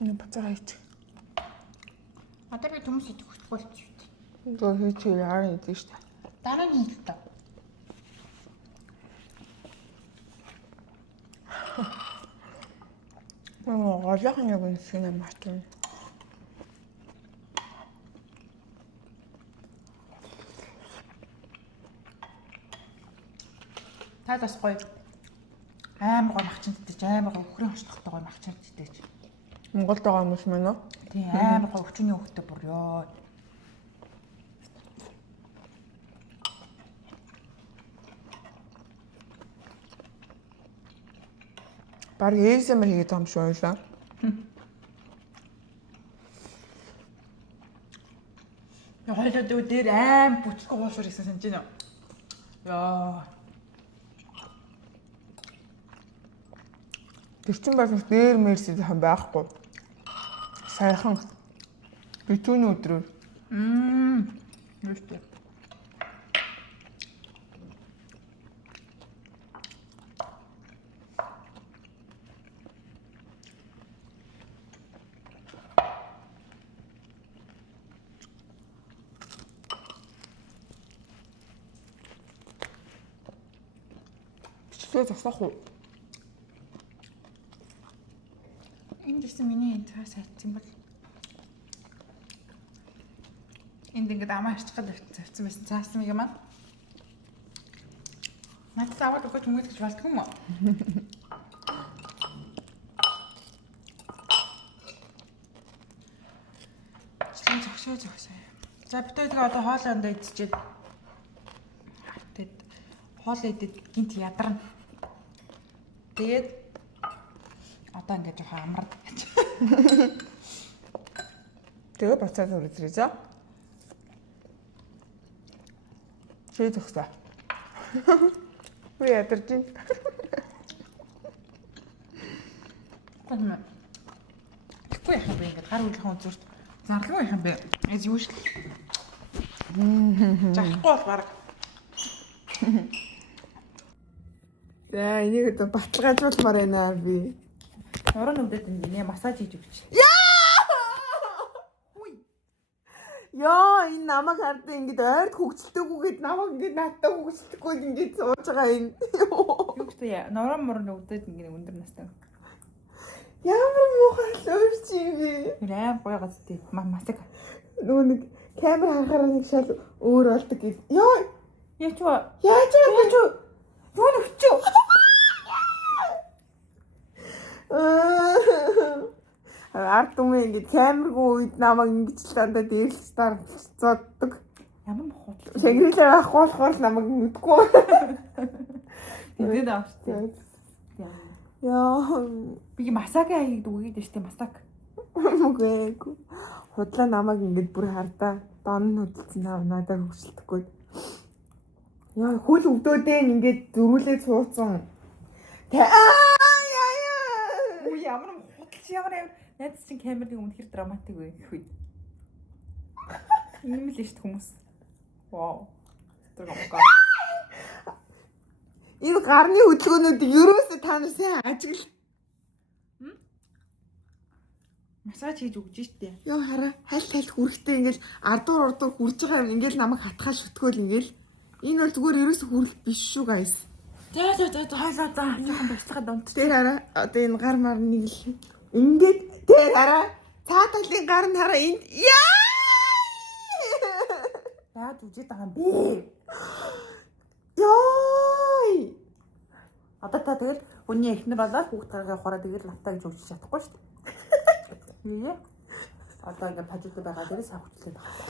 нэг батаа хийж. Одоо би хүмүүс идэх хүсэхгүй болчих шүү дээ. Гоо хийж яаран идэв шүү дээ. Дараа нь хийх таа. Голоохон яг үнсэх юм байна. та бас гоё амар гоё махчин дэж амар гоё өхрийн хоцтогтой гоё махчин дэж. Монголд байгаа хүмүүс маань уу? Тийм амар гоё өвчний хөвгтө бүр ёо. Баг ASMR хийгээд байгаа юм шүү ойлаа. Хойлоо дээр аим бүцгүй уушур хийсэн санаж байна. Яа. Тэр чин бас дээр мэрс хэн байхгүй. Сайхан битүүний өдрөөр. Юу ч тийм. Тэ засах уу? Энд ирсэн миний энэ цаас хайцсан бол энд ингээд амаач гад тавьсан байсан цаасан юм аа. Надад аваад өгөх хүмүүс гэж болдгоо юм уу? Зогсоо. За бид тэгээ одоо хоолойндоо идчихээд тэгэд хоол идэд гинт ядарна. Тэгээд одоо ингээд жоохон амраад байж. Тэгээ бацаад үргэлжлэе за. Шээ зогсоо. Би ядарч байна. Тэгэхгүй яах юм бэ ингээд гар үлхэн үзүүрт зарлгүй яах юм бэ? Эз юу ш. Жахгүй бол баг. За энийг одоо баталгаажуулмаар байна би. Уран нүдэд энэ массаж хийж өгч. Яа энэ намайг хардаа ингэж ойрд хөвгөлтөөгүйгээд намайг ингэж наатаа хөвгөлтөхгүй ингэж сууж байгаа энэ. Юу гэдэг норон морон нүдэд ингэ өндөр настай. Ямар муухай лөвч юм бэ? Аим гоё гад тий. Масаг. Нөгөө нэг камер харахаараа нэг шал өөр болдог гэж. Яа Яач вэ? юу нөхчөө? Ард түмэн ингэж камергүй үед намайг ингэж л дандаа дээрлж дарцдаг. Ямар мохот. Шагнуулаа авахгүй болохоор намайг нүдгүй. Тэгээд авчихсан. Яа Би масагийн аяг дүгээд штэ масак. үгүй. Худлаа намайг ингэж бүр хардаа дон нүдэлцэн надад хөвсөлдөхгүй. Яа хөл өвдөөдөө ингэж зөрүүлээд суудсан. Яа ямар худалч ямар найз чинь камерын үнэхэр драматик вэ гэх үед. Ийм л шүү дээ хүмүүс. Вау. Тэр гомгоо. Энэ гарны хөдөлгөөнүүдийг ерөөсөө та нар сайн ажигл. Массаж хийж өгч штэ. Йоо хараа хайлт хүрэхтэй ингээл ардуур хурж байгаа юм ингээл намайг хатгаал шүтгөөл ингээл энэ бол зүгээр ерөөсөө хүрэх биш шүү guys. За. Яхан бяцхан донт. Тэр хараа одоо энэ гар мар нэг л ингээд тэр хараа цаа талын гар нь хараа энд яа. Яагаад үжид байгаа юм бэ? Ёй. Одоо та тэгэл хүний эхнэр болоод хүүхд гаргаа явахаараа тэгэл лавтаа гэж өгч чадахгүй шүү дээ. Нэ? Одоо ингээд пажууд байгаа дээрээ савхчлаад байгаа.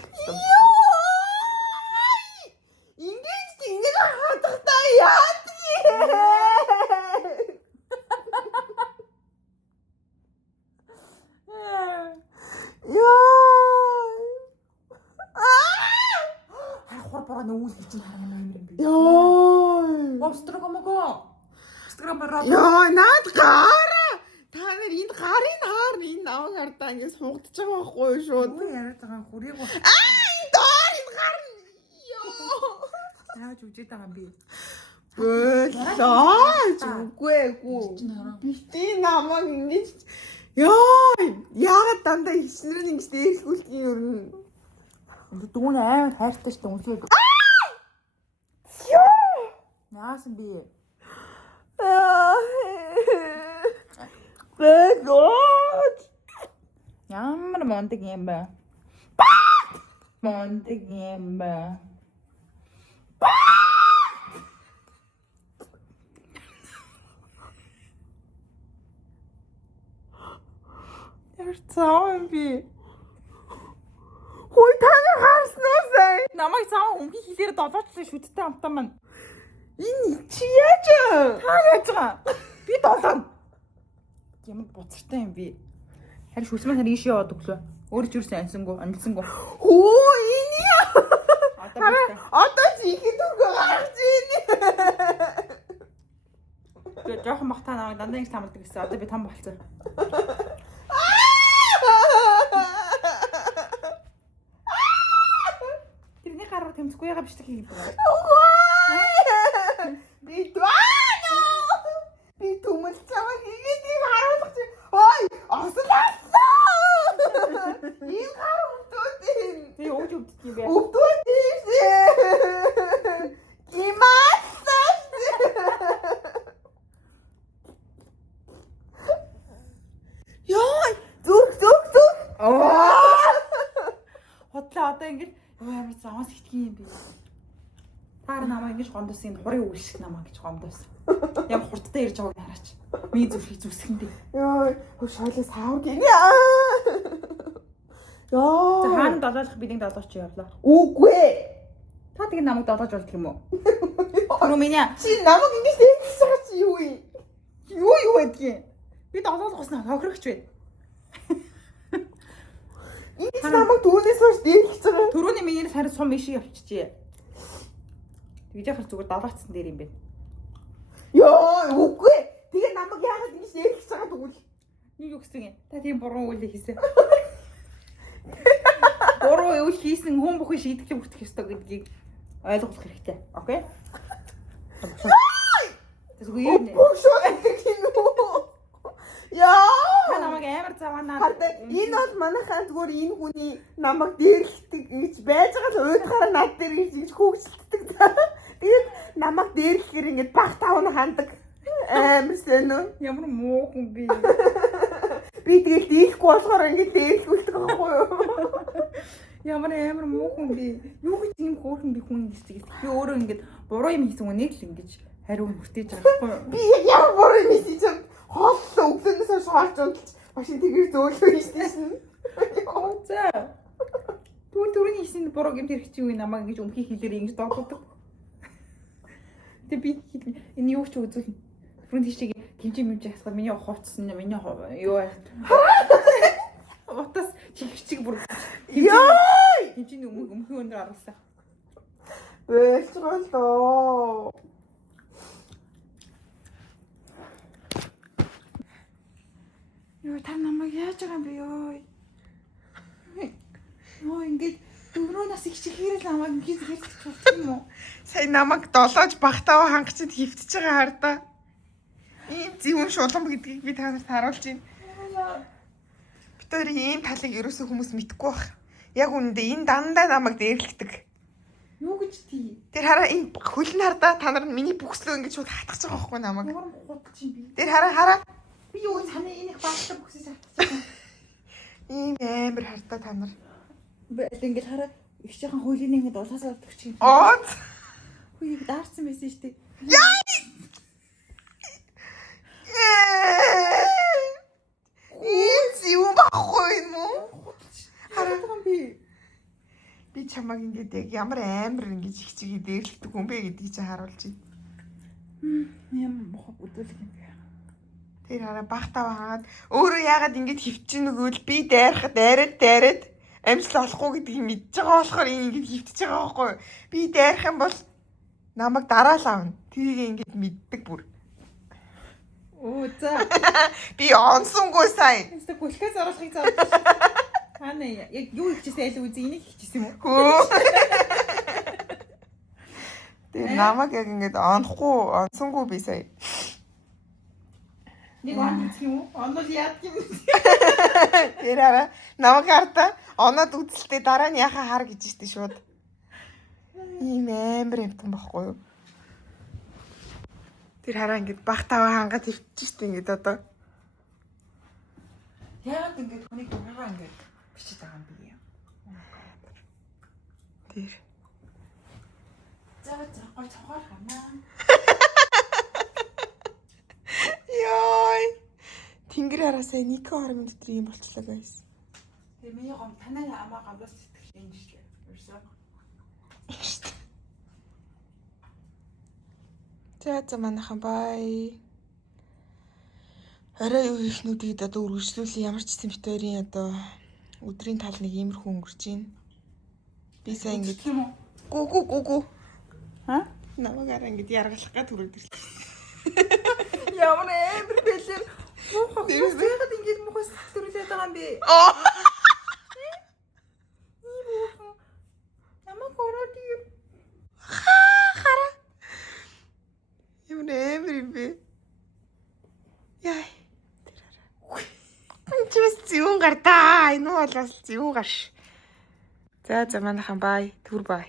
Ингээд хатгатаа яад. Хахур бороо нүүл гэж хараа юм юм би. Ёй. Инстаграм бараа. Ёо, наад гара. Та нар энэ гарын хаар энэ наваг хардаа ингэ сугдаж байгаа байхгүй юу шууд. Юу яриад байгаа хүрээг ба. Энэ доор энэ гар. Ёо. Яаж үжид байгаа юм би. Бөөж үгүй. Бити намайг ингэж ёо, яагаад дандаа ихснэр нь ингэж дээрлгүүлдэг юм ер нь. Дүүн амар хайртай шүү дээ үнсээд. Ёо. Яасан би. Бэгот. Ямар мондөг юм бэ? Мондөг юм бэ? Ярцаа би. Хой таны харсан уу сая? Намайг цаава өмнө хилээр долоочлаа шүттэй амтаа маань. Энэ чи яаж вэ? Та яаж байгаа? Би долоо. Ямар буцартай юм би. Харин шүсмэн харин ийшээ яваад өглөө. Өөрөө ч юусэн ансангүй, анилсангүй. Хөө энэ яа. Одоо би. Одоо чи их дүргөө гаргаж ийн. Тэгээ жоохон бахтаа намайг дандаа ингэ тамардаг гэсэн. Одоо би там болцсон. Тэрний гараа тэмцэхгүй яга бичлэг хийгээд байгаа. Би дуана. Би түмэл чамаа хийгээд харуулах чи. Ой, ослаасан. Энэ гар өвдөөдин. Би өөж өвддөг юм бэ. Өвдөөдин. Гимаасаа. Ёй, зүг. Хотлоо одоо ингэ ямар замаас хитгэн юм бэ. Таар намайг ингэж гомдсон энэ хурын үйлших намаа гэж гомдсон. Ямар хурдтай ирж байгааг хараач. Ми зүрхийг зүсгэндээ. Ёй, шойлоо саав гинэ. Ёо. За хаана долоолох биднийг долооч явлаа. Үгүй. Та тэгээ намайг долоож болдог юм уу? Түрүү миний Чи намайг ингэж хэлчихэж байгаа чи юу юм? юу байдгийг. Би долоолгосноо хохирогч байд. Ингэж намайг түүнээс хойш дээрлэж байгаа. Түрүүний миний харин сум иши явчихжээ. Тэгж яхаар зүгээр долоочсон дээр юм бэ. Ёо, үгүй. Тэгээ намайг яагаад ингэж дээрлэж байгаа тэгвэл? Нэг юу гэсэн юм. Та тийм буруу үйл хийсэн. Буруу үйл хийсэн хүн бүхэн шийдэх хүртэх ёстой гэдгийг ойлгох хэрэгтэй. Окей? Тэсгүй юм. Бошоо гэдэг юм уу? Яа. Та намайг амар заваанаа. Хардаа энэ бол манайхаа зүгээр энэ хүний намайг дээрлэхдэг гэж байж байгаа л уйдахаараа над дээр ингэж хүүгчлэлдэг. Тэгээд намайг дээрлэхээр ингэж баг тавна хандаг. Амар сонь. Ямар муу хүн би. Би тэгэл дээрэхгүй болохоор ингэж дээрлүүлдэг байхгүй юу? Ямар муу хүн би. Юу гэж ийм хөөрхөн би хүн гэж би өөрөө ингэж буруу юм хийсэн үнийг л ингэж хариу хүртээж байгаа байхгүй юу? Би ямар буруу юм хийж юм хооллоо өглөөнөөс хойш хоолж унталж машин тэгэр зөөлөө хийсэн. За. Түрүүний хийсэн буруу гэмт хэрэг чи юу намайг ингэж өмхий хэлээр ингэж доотлодог. Тэг би энэ юу ч үзүүлнэ. Түрүүний тийшээ гимжи хасгаад миний хувцсан миний юу утас чигчиг бүр Яй! гимжиний өмхий өндөр оруулсан. Бэлчгөлөө. та намайг яаж байгаа юм бэ ёо. Нөө ингээд 4 нас их чихээрэл намайг ингээд хэрэгч болчих юм уу? Сая намайг долоож багтаава хангачид хөвтөж байгаа хардаа. Ийм зөвүүн шулам гэдгийг би танарт харуулж байна. Битүүрийн ийм талыг ерөөсөө хүмүүс мэдэхгүй байх. Яг үнэндээ энэ дандаа намайг дээрлэгдэг. Юу гэж тий? Тэр хараа энэ хөлн хардаа та нар миний бүхслөө ингэж шууд хатгаж байгаа байхгүй намайг. Ямар гутал чинь би. Тэр хараа Би юу санаа энийг багтаа бүхсэж хатчихсан. ийм амар хардаа та нар. Би ингээд хараа их жоохон хөлийг ингээд улаасаа өгч чинь. Оо. Хүйг даарсан байсан шүү дээ. Яа! Юу баггүй юм уу? Хараад би Чамаг ингээд яг ямар амар ингэж их чигээ дээрлэгдэг хүн бэ гэдгийг чи харуулж байна. Ямар мохоо бүдүүлэх юм бэ? Тэр хараа багтаа хаагаад өөрөө яагаад ингэж хөвчих нөгөөл би дайрахад дайраад амжилт олохгүй гэдгийг мэдж байгаа болохоор ингэж хөвтөж байгаа байхгүй. Би дайрах юм бол намайг дараал аавна. Тэрийг ингэж мэддэг бүр. Оо за. Би онсонгүй сайн. Эсвэл гүлхээс оруулахыг заавал. Хана яг юу хийчихсэн айл үзээ энийг хийчихсэн юм уу? Хөө. Тэр намайг яг ингэж онсонгүй би сая. Нэг он хийх юм уу? Онол яад юм. Тэр хараа намайг хартаа оноод үзэлтэй дараа нь яхаа хар гэж штэ шууд. Ийм амар юмтан байхгүй юу? Тэр хараа ингэж багтаава хангад хөвчих штэ ингэж одоо. Яагаад ингэж хүний дугаараа ингэж бичиж байгаа юм бэ? Тэр. За гой цохоор хамаа. Яй. Тэнгэр хараа сая 1 хормын дотор юм болчлаа guys. Тэгээ миний гом танай амаа гавлаас сэтгэл энэ шүү дээ. Ерөөсөө. За манайхан бай. Орой юу хийх нүдийг одоо үргэлжлүүлээ ямар ч юм бит хоёрын одоо өдрийн тал нэг иймэрхүү өнгөрч байна. Би сая ингэж гү. Ха? Намайг араа ингэж яргалах гад түрээд ирлээ. Ямар амар бэлэр. Яагаад ингэж мохос төрүүлээд байгаа юм бэ? Намайг ороод юм. Хараа. Ямар амар юм бэ? Яй. Тэр хараа. Чимс зүүн гартаа. Энэ бол бас зүүн гарш. За манайхан бай. Түр бай.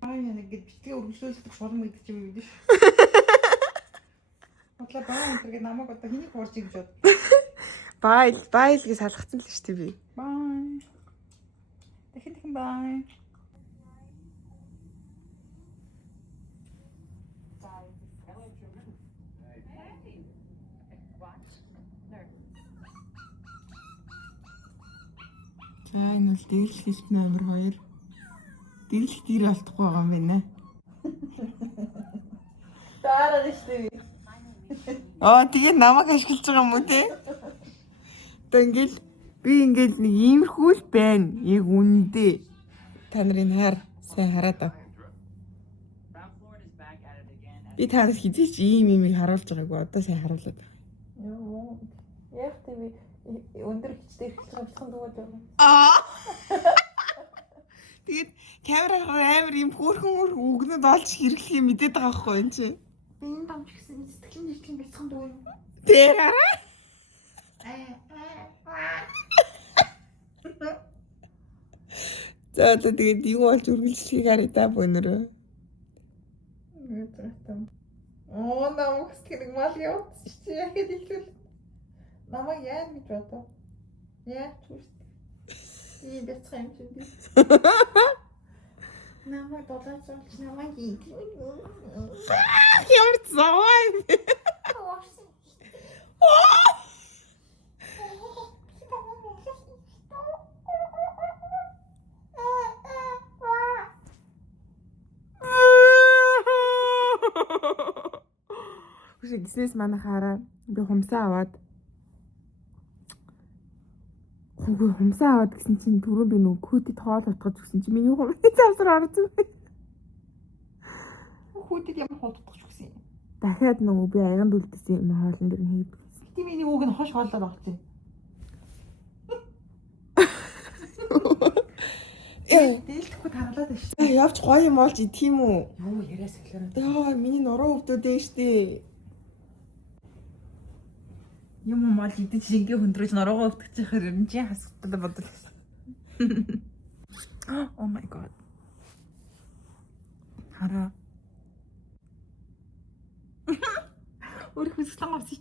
Аа нэг битгээ өргөжлүүлдэг шулам гэдэг юм биш. Бодлоо баа энэ гээд намайг одоо хэнийг хуурч гэж бод. Бай л гэж салгацсан л шүү дээ би. Бай. Дахин бай. За энэ бол дэглэх хэлт номер 2. Дэглэх дээр алдахгүй байгаа юм байна. Дараа нь шүү дээ. Тэгээ намайг ашиглаж байгаа юм уу те? Одоо ингээл би ингээл нэг иймэрхүү л байна. Яг үнэндээ. Та нарын хаар сайн хараад ав. Би танаас хизээч ийм харуулж байгаагүй одоо сайн харуулдаг. Йоо. Яг тийм өндөр хичтэй ирэх цогцолхон дүүгээд байна. Тэгээд камераар амар юм хөөрхөн үгнүүд олж хэрэглэхийг мэдээд байгаа байхгүй энэ чинь. Би энэ дамж гэсэн сэтгэлийн нийтлийн бяцхан дүү юм. Тэр арай. За тэгээд юу болж үргэлжлэхийг харъя та бөнөрөө. Оо намайг скинэг мал явуулчих чи яг хэлвэл намайг яа гэж бодоо. Яа түст. Ийм бяцхан юм чи би. Намайг долоочооч намайг ийм. Ямар зовой. Гиснээс манахаараа би хумсаа аваад гэсэн чинь түрүү би нөгөө хүүтэд хоол утгаж өгсөн чинь миний хумсны завсар орсон. Хүүтэд ямар хоол утгаж өгсөн юм. Дахиад нөгөө би аянд үлдсэн юм хоолн дэр хийдэг. Тийм миний үг нь хош хоолоор орж байна. Дээлдэхгүй таглаад байна шүү. Явж гоё юм болж тийм үү? Юу яриа солиороо. Яа, миний нуруу өвдөд ээ штий. Юм мал идэж шингээ хөндрөж норогоо өвтгчих хэрэг чи хасгалтаа бодол. Oh my god. Хара. Өөрөх хүслэн авчих.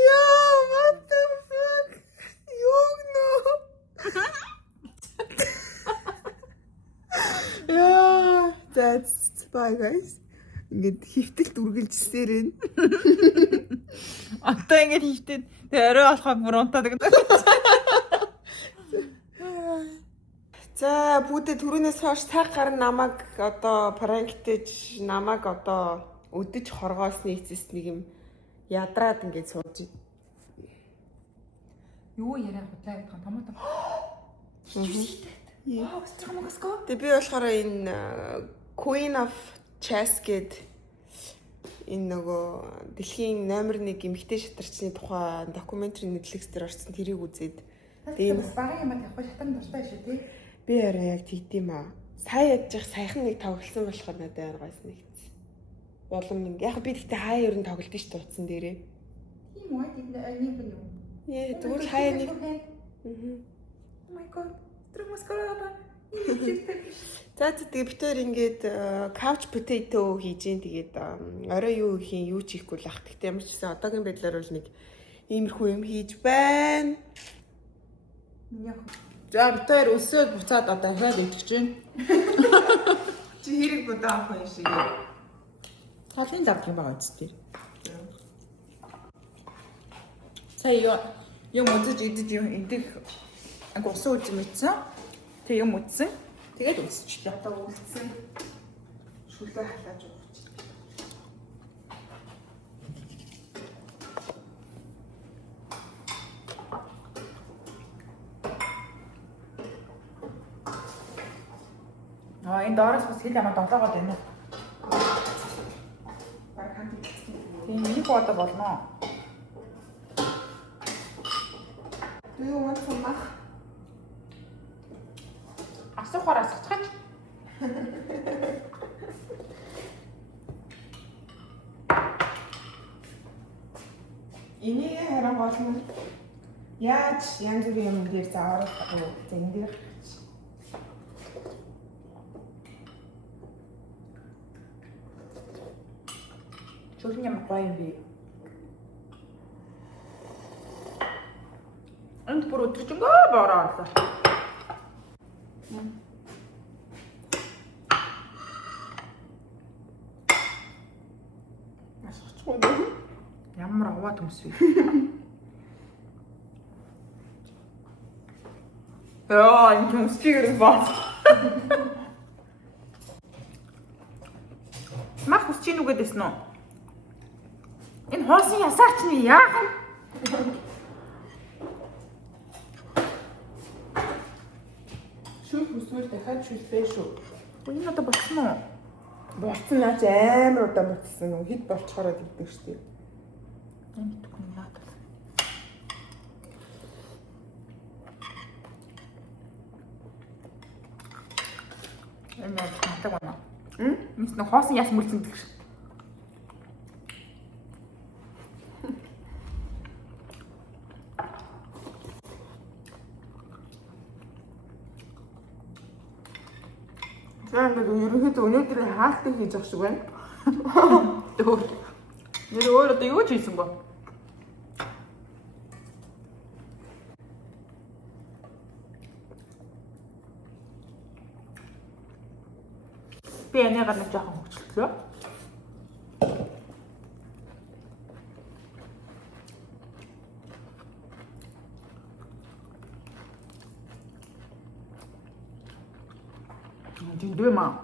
Яа, what the fuck? Юу нөө? Яа, that's bye guys. Ингээд хөвтөлт үргэлжсээр байна. Одоо ингэж хийвтээд тэгээ орой болохоо бүр унтаад гэдэг. За бүгдээ түрүүнээс хойш цаг гар намайг одоо пранктэж намайг одоо өдөж хоргоосны эцэс нэг юм ядраад ингээд сууж байна. Юу яриа худлаа гэдэг томото. Вау, стромогоско. Тэг би болохоор энэ Queen of Chess гээд энэ нөгөө дэлхийн номер 1 эмэгтэй шатарчны тухай докюментари Netflix дээр орсон тэрийг үзээд тийм багын юм явах шатан дуртай шүү тий. Би арай яг тэгдэм аа. Сая ядчих саяхан нэг тоглосон болохоор надад аргаас нэгсэн. Болон яг би тэгтээ хаяа ер нь тоглолт ш тууцсан дээрээ. Тийм үү? Тийм нэг юм. Яа, зүгээр хаяа нэг. Oh my god. Стромогоско. За тэгээ бид тээр ингээд couch potato хийж гин тэгээд орой юу хийн юу ч хийхгүй л ах. Тэгтээ ямар ч гэсэн одоогийн байдлаар бол нэг иймэрхүү юм хийж байна. За бид тээр өсөөд буцаад одоо дахиад идэж чинь. Чи хэрэг бодоо авах юм шиг. Талын завд юм байгаа үстэй. Сая юм үзэж идэж юм идэх усан үз мэдсэн. Тэг юм үзсэн. Тэгээд үзчихлээ. Одоо үлдсэн шүлгээ халааж өгч. Энэ доороос бас хэл ямаа долоогоод байна уу? Бараг хамт үлдсэн. Тийм нэг удаа болно. Do you want some milk? Асуухаар асуучих. Энийг хараа болно. Яаж янз бүрийн юм дээр заавал зэн дээр Чөлн юм гоё юм би. Энд бүр өдрөжөнгөө бороо орлоо. асуухгүй дээ. Ямар аваа төмс вэ? Яа, энэ төмсчиг баа. Мах хүсч ийн үгээд эснэ үү? Энэ хоосын ясаач нь яах юм? Шүл хүсвэл дахиад шүлбэ шүү. Энэ одоо болсон уу? Болцсон наач амар удаа болцсон. Хэд болцохороо дигдэг штеп. Энэ түгэн надад. Энэ надад байна. Мис нэг хоосон яс мүлцэн гэх шиг. Ингээд ерөнхийдөө өнөөдөр хаалтыг хийж авах шиг байна. Өөр. Нэр өөр одоо юу ч хийсэн бо. Би энэгээр нэг жоохон хөвчлөлөө. Дэндүү маа.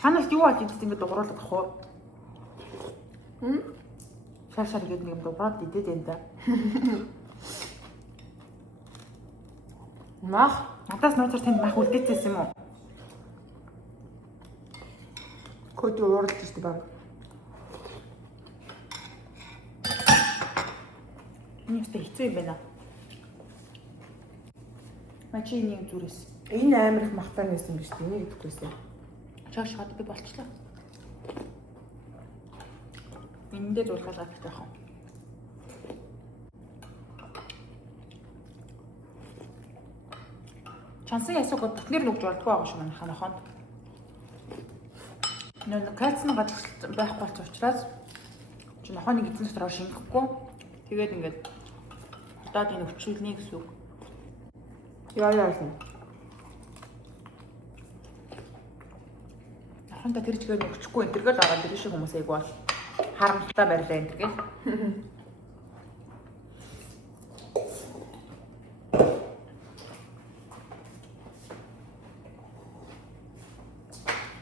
Ханаас юу ач ингэж дугруулах вэ? Шашаар гэдэг нэг юм дуурайд идээд энэ да. Мах Надаас нууцаар танд мах үлдээчихсэн юм уу? Код ууралж ирсэн баг. Энэ ихтэй хэцүү юм байна. Мачи нэг зүрээс. Энэ амар их махтаа байсан биз дээ. Энийг идэхгүйсэн. Чааш хад би болчихлоо. Эндээ зурхалгаад байх юм. Чансын ясууг бүтнээр нүгж болдгоо байгаа шүү манай ханаханд. Нөө кальцин гадагш байхгүй болсон учраас чи нохооны эзэн дотроо шингэхгүй. Тэгээд ингээд худаад энэ өвчлөлний гэсэн үг. Яа. Нохондоо тэр чигээр өвчлөхгүй энэ төргөл байгаа тэр шиг хүмүүс айгу бол харамсалтай барилаа энэ гэх.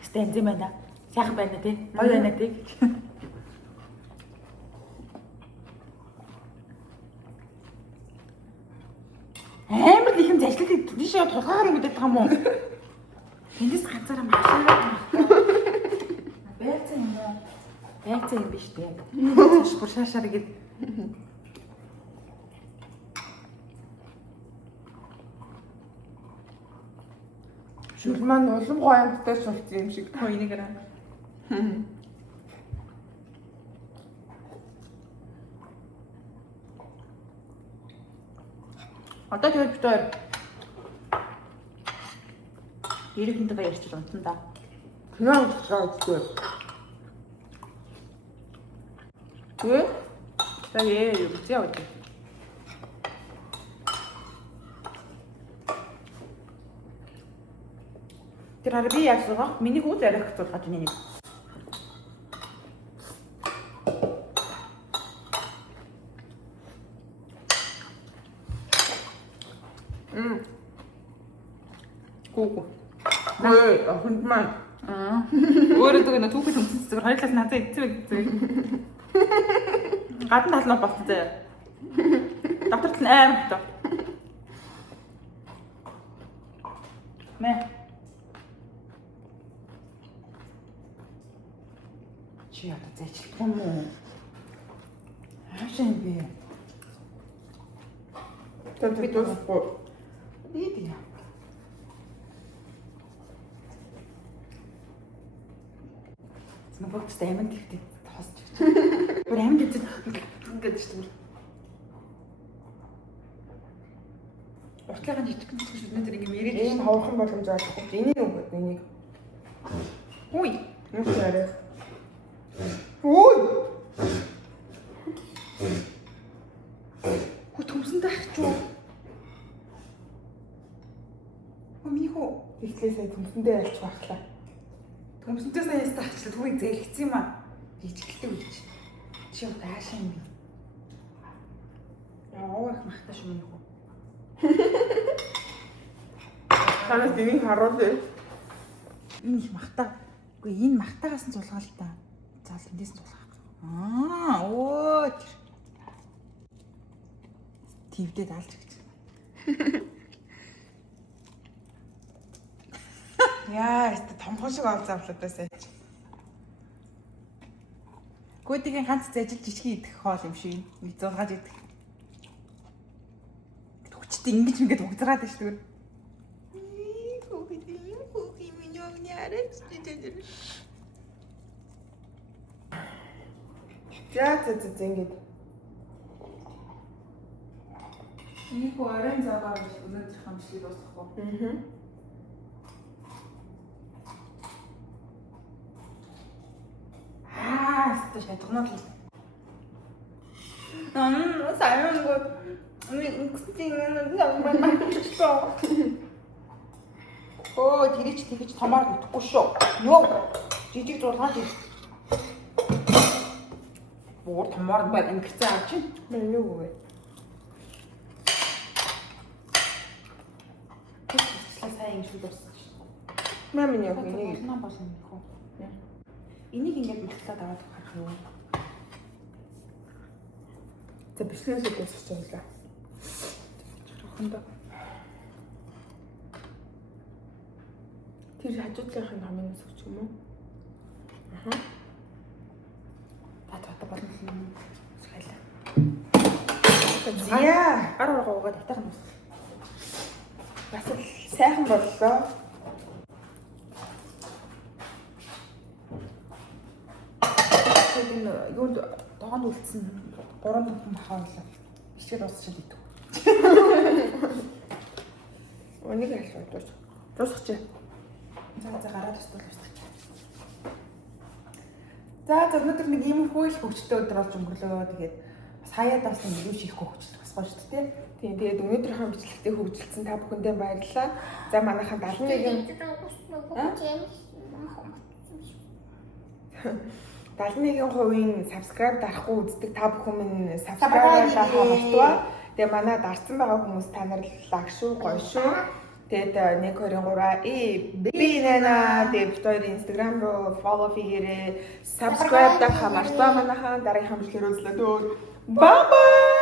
Стэнзэ байна. Сайхан байна тий. Гоё байна тий. Амар их юм залхилаад тийш яа тулгаар мэдээд байгаа юм уу? Тэндээс ганцаараа махлаа. Байцаа юм уу? Байцаа юм биш дээ. Цааш хуршаашаар гээд Шүл маань улам гоёмттай шулцсан юм шиг. хоо энийгээрээ. Одоо тэгээд бид хоёр эрэгэнтэйгээ ярьчих унтан да. Кино үзчихээ. Тэ? За яа юу зяа үү? Тэр хараа би яаж байгаа? Миний хүүд арих зургаад байна нэг. Гүг. Ой, хүнд маань. Өөрөө зүгээр нэг түүхий төмсөн зүгээр хоёулаас надад эцэг эцэг. Гадна талнаа болсон заяа. Доторт нь амар хатаа. Мэ. Чи одоо зэжлэх юм уу? Хаашаа юм бэ? Тэгээд дуусахгүй. Дээд яа. Нөхөд аминд ихтэй хосч. Бүр аминд ихтэй ингээд шүү дээ. Уртлагын жижиг жижиг өнөдөр ингэ мэрэж Энэ хавхан боломж олохгүй. Энийг өгөөд энийг. Үй. Юу чарах. Ой. Хөө төмсөндөө хачуу. Минийхөө Ихлээ сая төмсөндөө ялч багтлаа. төмсөнтэй саяас таачлаа түүний зээлгцсэн юм аа. Жижигтэй үуч. Чи юу таашаа юм бэ? Яа, их махтаа шүү минийхөө. Танаас энийг харуулъя. Энэ их махтаа. Үгүй энэ махтаагаас нь зулгаа л та. Заал эндээс зулгаа. Өө. Твдээд алж гэж. Яа, өстө томхон шиг ол завлаадаас яач. Гүдгийн ганц зэжил жижиг идэх хоол юм шиг нэг зулгааж идэх. Хүчтэй ингэж ингээд угдраад байна шүү дээ. Хүүхий минь огны арайч дээ. За ингэж. Энийг оройн заагаар өнөөдөр хамшлыг дуусгахгүй. Хэвээ шатгнаа л. Сайн гоо. Үгүй намайг. Оо, тэрийч тэгэж томоор бүтэхгүй шүү. Юу? Жижиг зургаад ир. Буур томоор байна ингэсэн аа чи. Мэн юу вэ? Сайн ингэ шүү дууссан шүү. Мэн яг энийг нам болно нөхөө. Энийг ингэж мэлтлээд аваад харах юу? за бичлэгээс дуусчих жаалаа. Хонда. Тэр хажуудлынхын номын ус өгч юм уу? Аха. Бат болно юм. Шайлаа. Зя. Гар ургаа угаад тавтах юм уу? Бас л сайхан боллоо. Тэгээд юунд доонд үлдсэн 3 тонн махаалаа. Бичгээд дуусчихад идэв. Өнийг аль дуусчих. За гараад тусдал дуусчих. За өнөөдөр нэг иймэрхүү их хөвчтэй өдөр болж өнгөрлөө. Тэгээд бас хаяад бас нэг юу шийхгүй хөвчлөх бас гоё шүү дээ. Тийм тэгээд өнөөдрийнхөө бичлэгтээ хөгжилсэн та бүхэндээ баярлалаа. За манайхан 71%-ийн subscribe дарахгүй үздэг та бүхэн минь subscribe дарах болтугай. Тэгээ манай дарсан байгаа хүмүүс та нар лайк шүү, гоё шүү. Тэгээд 1 2 3 би нана тэгээд хоёрын Instagram руу follow хийгээрэй. Subscribe дарах мартаа манайхан дараагийн хамт хэрүүлсэн. Бай бай.